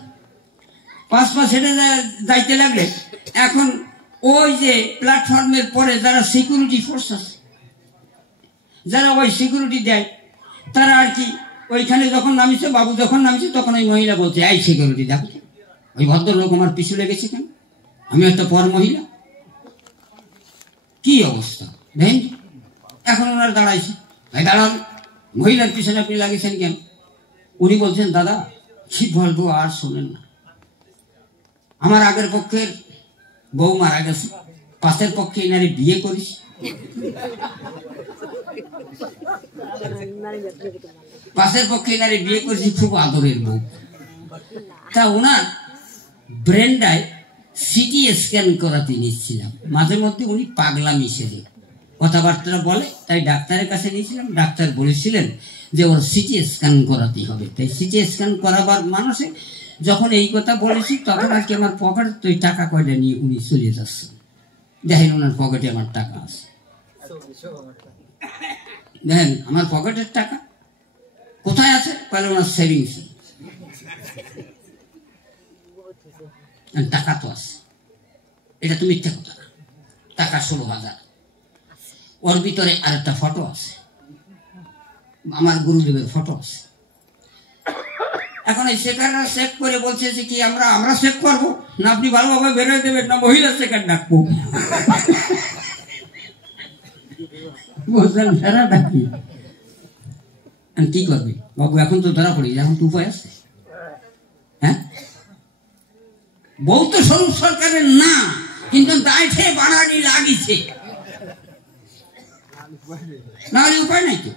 5 পা হেঁটে যাইতে লাগলে এখন ওই যে প্ল্যাটফর্মের পরে যারা সিকিউরিটি ফোর্স আছে যারা ওই সিকিউরিটি দেয় তারা আর কি ওইখানে যখন নামিছে বাবু যখন নামিছে তখন ওই মহিলা বলছে এই সিকিউরিটি দেখো ওই ভদ্রলোক আমার পিছু লেগেছে কেন আমি একটা পর মহিলা কি অবস্থা দেখেন এখন ওনার দাঁড়াইছে ভাই দাঁড়ান মহিলার পিছনে আপনি লাগিয়েছেন কেন উনি বলছেন দাদা কি বলবো আর শোনেন না। আমার আগের পক্ষের বউ মারা গেছে, পাশের পক্ষে এনারে বিয়ে করিস। পাশের পক্ষে এনারে বিয়ে করেছি, খুব আদরের বউ। তা ওনার ব্রেনটায় সিটি স্ক্যান করাতে নিচ্ছিলাম। মাঝে মধ্যে উনি পাগলামি সেরে কথাবার্তা বলে, তাই ডাক্তারের কাছে নিয়েছিলাম। ডাক্তার বলেছিলেন যে ওর সিটি স্ক্যান করাতে হবে। তাই সিটি স্ক্যান করাবার মানুষে যখন এই কথা বলেছি, তখন আর কি আমার পকেটে তো টাকা কয়টা নিয়ে উনি চলে যাচ্ছেন। দেখেন ওনার পকেটে আমার টাকা আছে, দেখেন আমার পকেটের টাকা কোথায় আছে, তাহলে ওনার সেভিংস টাকা তো আছে। এটা তো মিথ্যা কথা না, টাকা 16,000। ওর ভিতরে আরেকটা ফটো আছে, আমার গুরুদেবের ফটো আছে। এখন এই সেকাররা চেক করে বলছে যে কি আমরা চেক করবো না, আপনি ভালোভাবে বেরোয় দেবেন না মহিলা সেকার ডাকবো। বলছেন ফেরা ডাকি কি করবে বাবু, এখন তো ধরা পড়ি, এখন তো উপায় আছে। হ্যাঁ, বউ তো স্বরূপ সরকারের না, কিন্তু দায়ঠে বাড়ানি লাগিছে, না হলে উপায় নাই তো।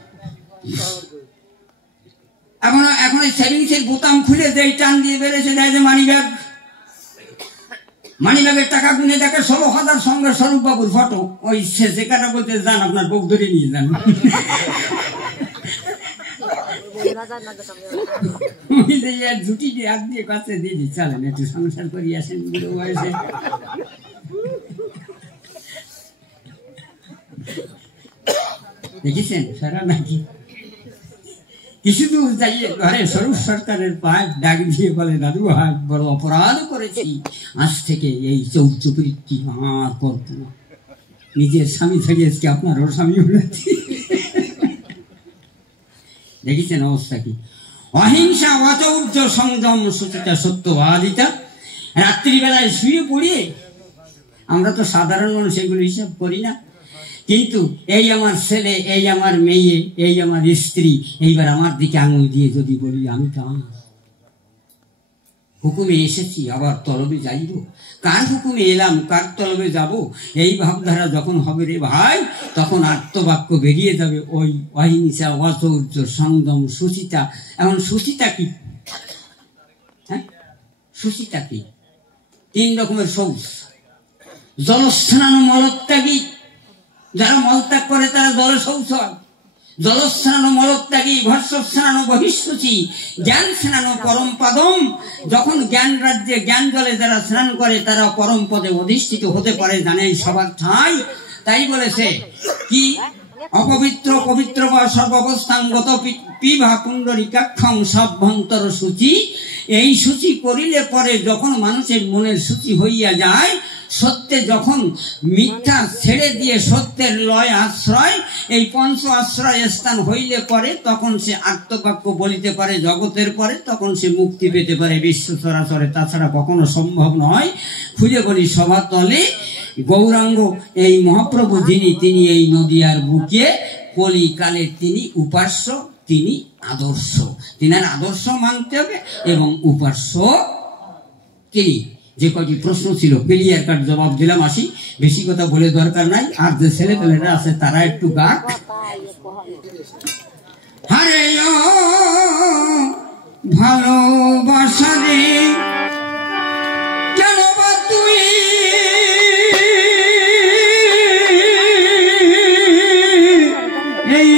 এখন এই সেভিংসের বোতাম খুলে দেয়, টান দিয়ে বেড়েছে দেয় যে মানি ব্যাগের টাকা গুনে দেখে 16,000 সঙ্গে স্বরূপ বাবুর ফটো। ওই সেকাটা বলতে যান আপনার বউ ধরে নিয়ে যান। জুটি দিয়ে হাত দিয়ে কাছে দিদি চলেন একটু সংসার করি আসেন বুড়ো বয়সে। দেখেছেন সারা নাকি কিছু দূর যাইয়ে ঘরে স্বরূপ সরকারের পায়ে ডাক দিয়ে বলে, দাদু ভাই বড় অপরাধ করেছি, আজ থেকে এই চৌচুপৃত্তি আর করবো না। নিজের স্বামী থেকে আজকে আপনার ওর স্বামী হয়েছি। দেখেছেন অবস্থা কি? অহিংসা, অচৌর্য, সংযম, সুচিতা, সত্যবাদিতা। রাত্রিবেলায় শুয়ে পড়িয়ে আমরা তো সাধারণ মানুষ এগুলো হিসাব করি না, কিন্তু এই আমার ছেলে, এই আমার মেয়ে, এই আমার স্ত্রী, এইবার আমার দিকে আঙুল দিয়ে যদি বলি আমি তো হুকুমে এসেছি আবার তলবে যাইব, কার হুকুমে এলাম কার তলবে যাব, এই ভাবধারা যখন হবে রে ভাই, তখন আত্মবাক্য বেরিয়ে যাবে ওই অহিংসা, অচৌর্য, সংযম, সুচিতা। এখন সুচিতা কি? হ্যাঁ, সুচিতা কি? 3 রকমের শৌচ। জলস্নান মলত্যাগী, যারা মলত্যাগ করে তারা জলে শৌচ হয়। জলস্নান মলত্যাগী, ভস্মস্নান বহিঃশুচি, জ্ঞান স্নান পরম পদম। যখন জ্ঞান রাজ্যে জ্ঞান জলে যারা স্নান করে তারা পরম পদে অধিষ্ঠিত হতে পারে, জানেন সবার ঠাঁই। তাই বলেছে কি, অপবিত্র পবিত্র বা সর্বাবস্থাঙ্গত পিভা পুণ্ডরিকাক্ষং সভ্যন্তর সূচি। এই সূচি করিলে পরে যখন মানুষের মনের সূচি হইয়া যায়, সত্যে যখন মিথ্যা ছেড়ে দিয়ে সত্যের লয় আশ্রয়, এই পঞ্চ আশ্রয় স্থান হইলে পরে তখন সে আত্মবাক্য বলিতে পারে জগতের পরে, তখন সে মুক্তি পেতে পারে বিশ্ব চরাচরে। তাছাড়া কখনো সম্ভব নয়। খুঁজে বলি সভাতলে গৌরাঙ্গ এই মহাপ্রভু যিনি, তিনি এই নদিয়ার বুকে কলিকালে তিনি উপাস্য, তিনি আদর্শ। তিনার আদর্শ মানতে হবে এবং উপাস্য তিনি। যে কয়টি প্রশ্ন ছিল ক্লিয়ার কাট জবাব দিলাম। আসি, বেশি কথা বলে দরকার নাই। আর যে ছেলেপেলেরা আছে তারা একটু গাক। হারে ভালোবাসা রে কেন বা তুই এই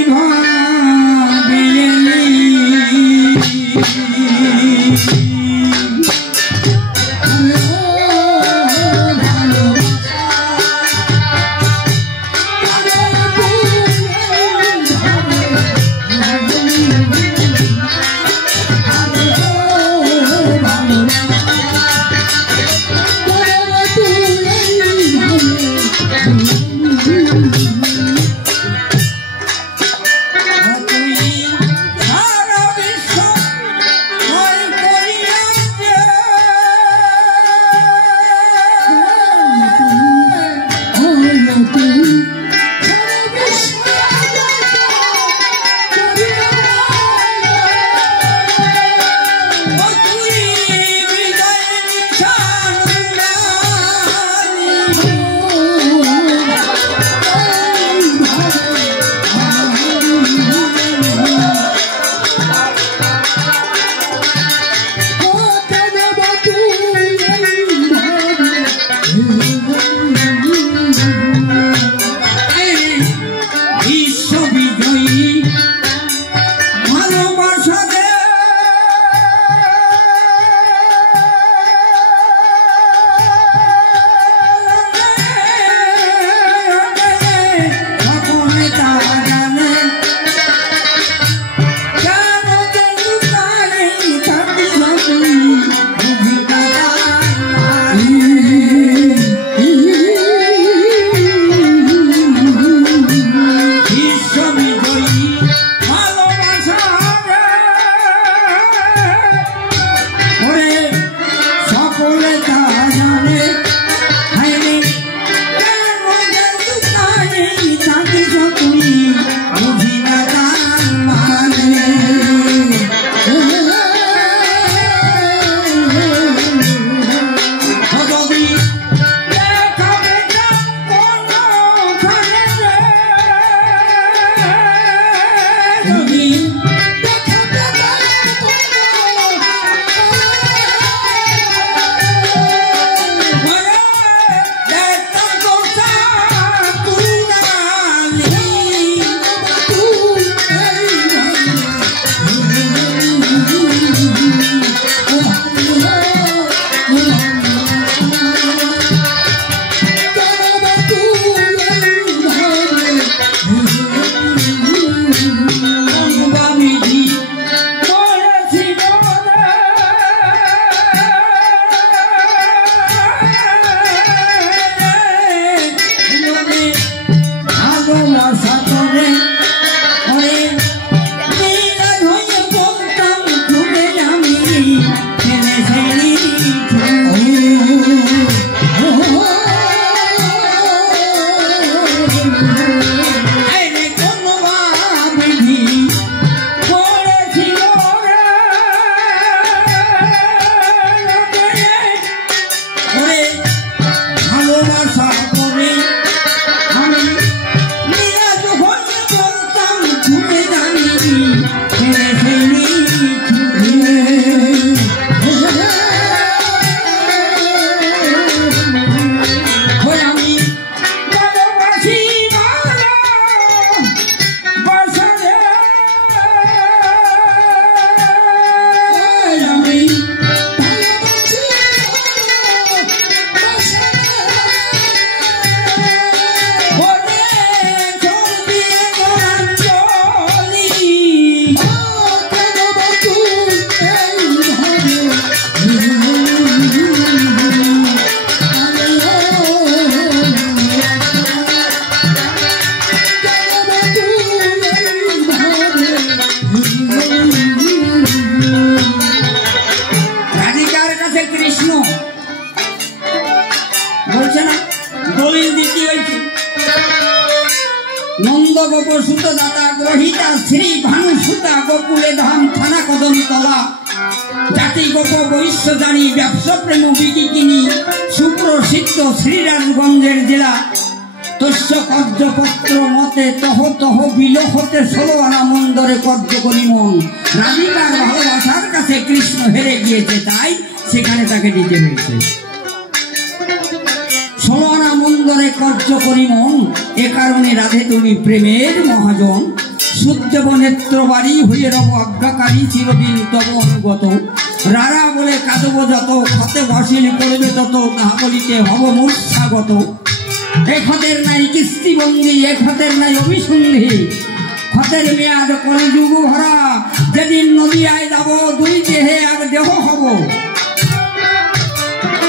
দলিল দিতে হয়েছে। নন্দ গোপ সুত দাতা গ্রহিতা শ্রী ভানু সুতা গোকুলে ধাম থানা কদমতলা জাতি গোপ বৈশ্য জানি ব্যবসা প্রেম বিকিনি সুপ্রসিদ্ধ শ্রীরাজগঞ্জের জেলা তস্য কার্যপত্র মতে তহ তহ বিল হতে 16 আনা মন্দরে কার্য করি মন। রাধিকার ভালোবাসার কাছে কৃষ্ণ হেরে গিয়েছে, তাই সেখানে তাকে দিতে হয়েছে। 16 আনা মন্দরে কার্য করি মন, এ কারণে রাধে তুমি প্রেমের মহাজন। সুদেব নেত্রবাড়ি হয়ে রব আজ্ঞাকারী চিরদিন তব অনুগত। রারা বলে কাঁদব যত, ক্ষতে বাসিল করবে তত, তাহা বলিতে হব মূর্ছাগত। এক হাতের নাই কিস্তিবন্দি, এক হাতের নাই অভিসন্ধি, হাতের মেয়াদ কলিযুগ ভরা। যেদিন নদিয়ায় যাব দুই দেহে এক দেহ হব।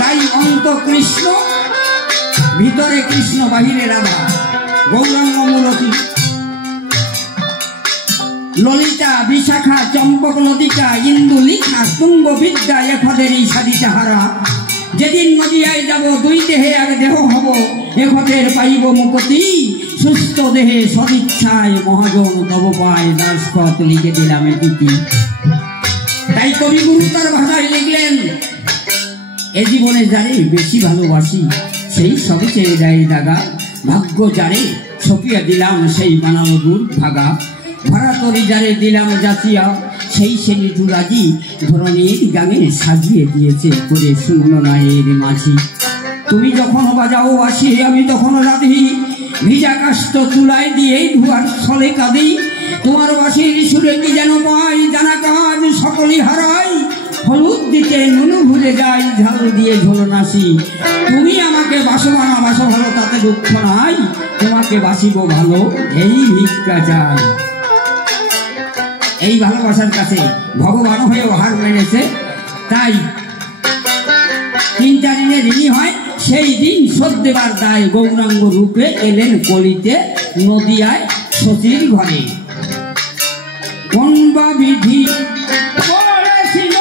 তাই অন্ত কৃষ্ণ, ভিতরে কৃষ্ণ বাহিরে রাধা। গৌরাঙ্গ মূলতী ললিতা বিশাখা চম্পক লতিকা ইন্দুলিখা তুঙ্গ বিদ্যা এখদেরই সাদিতা হারা। যেদিন নদিয়ায় যাব দুই দেহে এক দেহ হব, এখদের পাইব মুক্তি সুস্থ দেহে সদিচ্ছায় মহাজন তব পায়। দাসপথ লিখে দিলাম এটি। তাই কবিগুরু তার ভাষায় লিখলেন, এ জীবনে যারে বেশি ভালোবাসি সেই সবই চেয়ে দেয় দাগা। ভাগ্য যারে ছপিয়া দিলাম সেই বানানো দূর ভাগা। ভাড়া তরি যারে দিলাম যাচিয়া সেই শ্রেণী দুরাজি। ধরনের গাঙে সাজিয়ে দিয়েছে করে শূন্য নায়ের মাঝি। তুমি যখন বাজাও বাসি আমি তখন রাধি। ভিজা কাষ্ট চুলায় দিয়ে ধুয়ার ছলে কাঁদি। তোমার বাসির সুরে কি যেন পাই, জানা কাজ সকলই হারাই। হলুদ দিতে নুনু ভুলে যাই, ঝাল দিয়ে ঝোল নাসি। তুমি আমাকে বাসো মানা বাসো ভালো, তাতে দুঃখ নাই। তোমাকে বাসিব ভালো এই ভিক্ষা চাই। এই ভালোবাসার কাছে ভগবান হয়েও হার মেনেছে। তাই 3 দিনে ঋণী হয়, সেই দিন শোধ দেবার দায়। গৌরাঙ্গ রূপে এলেন কলিতে নদিয়ায় সতীর ঘরে। কোন বা বিধি করেছিল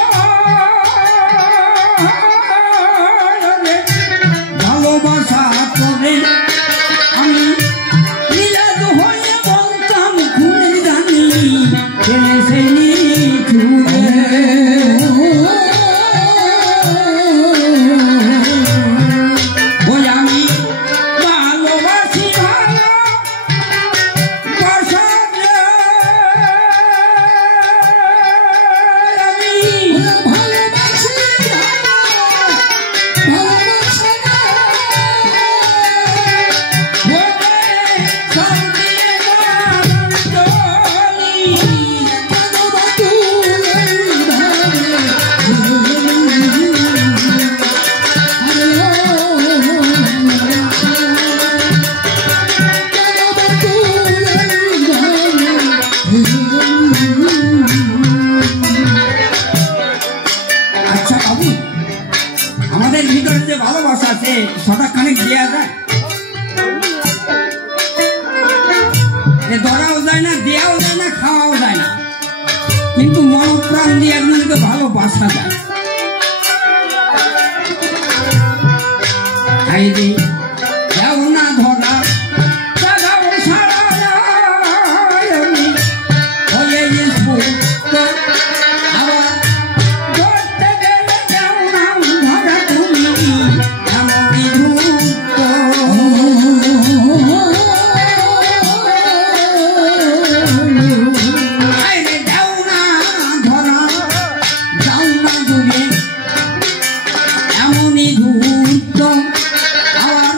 ভালোবাসা করে আমি নীলাদ হয়ে বলতাম খুনের জানি। সদা খানিক দেওয়া যায়, ধরাও যায় না, দেওয়াও যায় না, খাওয়াও যায় না, কিন্তু মন প্রাণ দিয়ে একজনকে ভালোবাসা যায়। দেও না ধরা এমনই ধূর্ত আবার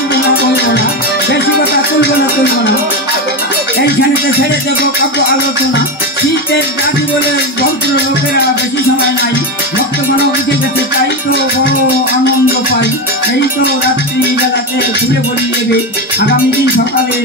বলবো না বেশি কথা তুলবো না এইখানেতে ছেড়ে দেবো কাব্য আলোচনা শীতের দাবি বলে যন্ত্র লোকেরা বেশি সময় নাই ভক্তগণ উঠে গেছে তাই তো বড় আনন্দ পাই এই তো রাত্রি বেলাতে খুলে বলি দেবে আগামী দিন সকালে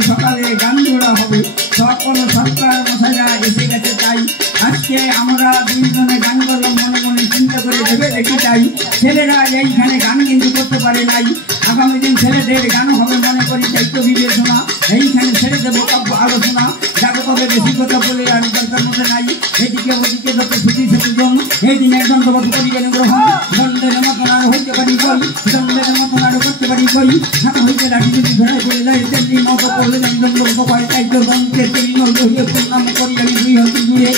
গান জোড়া হবে সকল সরকার মশাইরা এসে গেছে তাই আজকে আমরা দুইজনে গান করবো মনে মনে চিন্তা করে দেবে দেখি চাই ছেলেরা এইখানে গান কিন্তু করতে পারে নাই আগামী দিন ছেলেদের গান হবে মনে করি দায়িত্ব বিবেচনা এইখানে ছেড়ে দেবো কাব্য আলোচনা যাকে তবে বেশি কথা বলে আর দরকার মধ্যে নাই এদিকে ওদিকে যত ছুটি ছুটিজন এই দিনে দণ্ডবোধ করিবেন গ্রহণ দণ্ডের মতন আর হইতে পারি কই দণ্ডের মতন আর করতে পারি কই হাত হইতে লাঠি যদি ধরে চলে যায় তেমনি মতো করলে দণ্ডবোধ পাই তাই তো দণ্ডের তৈরি হইয়ে প্রণাম করি আমি দুই হাতে জুড়ে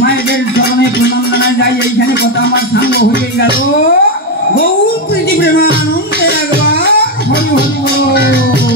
মায়েদের চরণে প্রণাম জানায় যাই এইখানে কথা আমার সাঙ্গ হয়ে গেল গৌর প্রীতি প্রেমানন্দে একবার হরি হরি বল।